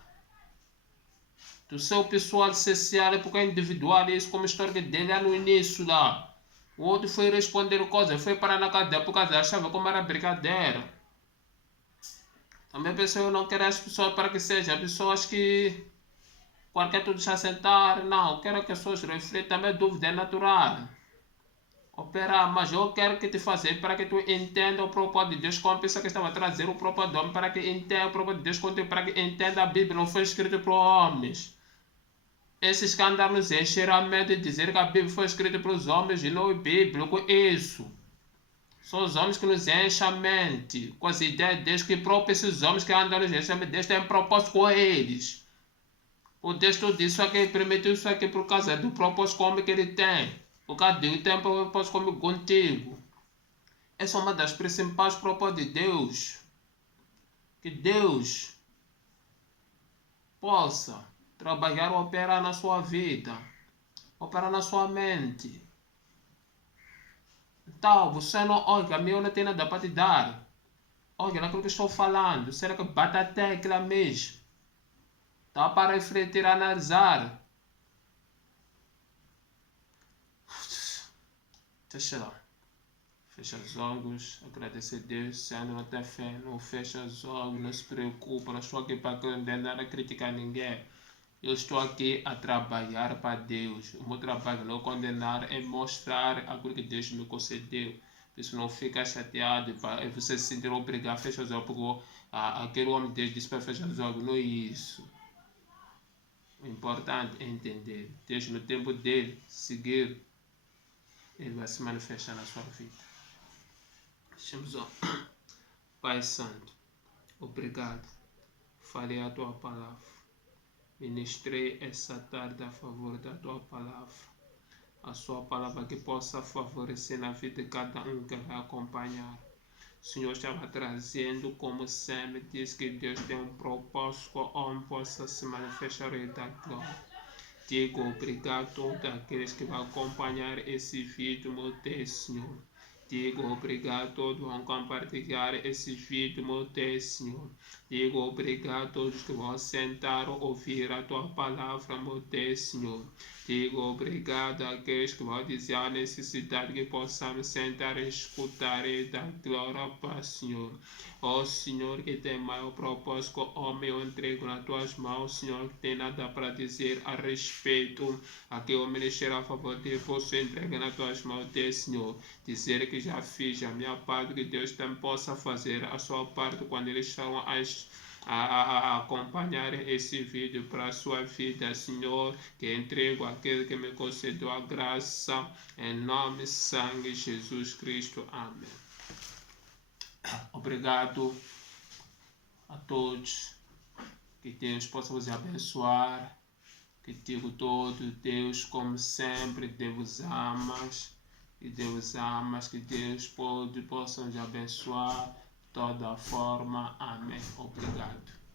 do seu pessoal social, porque é individual, isso como a história dele é no início lá. O outro foi responder coisa, foi parar na cadeia por causa achava como era brincadeira. Também pessoa não quer as pessoas para que sejam pessoas que qualquer tudo já sentar, não, quero que as pessoas reflitam, também dúvida é natural. Operar, mas eu quero que te fazer para que tu entenda o propósito de Deus, como pensa que estava a trazer o propósito do homem, para que entenda o propósito de Deus contigo, para que entenda a Bíblia, não foi escrito para homens. Esses escândalos encheram a mente de dizer que a Bíblia foi escrita para os homens e não é bíblico, isso. São os homens que nos enchem a mente com as ideias de Deus, que próprios esses homens que andam nos enchem a mente, Deus tem um propósito com eles. O Deus tudo isso aqui, permitiu isso aqui por causa do propósito como que ele tem. Por causa de tem um propósito comigo, contigo. Essa é uma das principais propósitos de Deus. Que Deus possa trabalhar ou operar na sua vida, operar na sua mente. Então, você não olha, meu não tem nada para te dar. Olha naquilo que estou falando. Será que bate a tecla mesmo? Dá para refletir, analisar. Deixa lá. Fecha os olhos, agradecer a Deus. Se ainda não tem fé, não fecha os olhos, não se preocupa. Não estou aqui para condenar, criticar ninguém. Eu estou aqui a trabalhar para Deus. O meu trabalho não é condenar, é mostrar aquilo que Deus me concedeu. Por isso não fica chateado, para você se sentir obrigado a fechar os olhos, porque aquele homem de Deus disse para fechar os olhos. Não é isso. O importante é entender. Deus no tempo dele, seguir, ele vai se manifestar na sua vida. Deixamos ó. Pai Santo, obrigado. Falei a tua palavra. Ministrei essa tarde a favor da tua palavra. A sua palavra que possa favorecer na vida de cada um que vai acompanhar. O Senhor estava trazendo, como sempre, diz que Deus tem um propósito que o homem possa se manifestar e dar glória. Digo obrigado a todos aqueles que vão acompanhar esse vídeo, meu Deus, Senhor. Digo obrigado a todos que vão compartilhar esse vídeo, meu Deus, Senhor. Digo obrigado a todos que vão sentar ou ouvir a tua palavra, meu Deus, Senhor. Digo obrigado àqueles que vão dizer a necessidade que possamos sentar e escutar e dar glória para o Senhor. Ó Senhor, que tem maior propósito que o homem, eu entrego nas tuas mãos, Senhor, que tem nada para dizer a respeito. Aqui o ministério a favor de você entrega nas tuas mãos, Deus, Senhor. Dizer que já fiz a minha parte, que Deus também possa fazer a sua parte quando eles estão a acompanhar esse vídeo para a sua vida, Senhor, que entrego aquele que me concedeu a graça, em nome e sangue de Jesus Cristo. Amém. Obrigado a todos, que Deus possa vos abençoar, que digo todo, Deus como sempre, Deus amas, que Deus amas, que Deus possa nos abençoar de toda forma. Amém. Obrigado.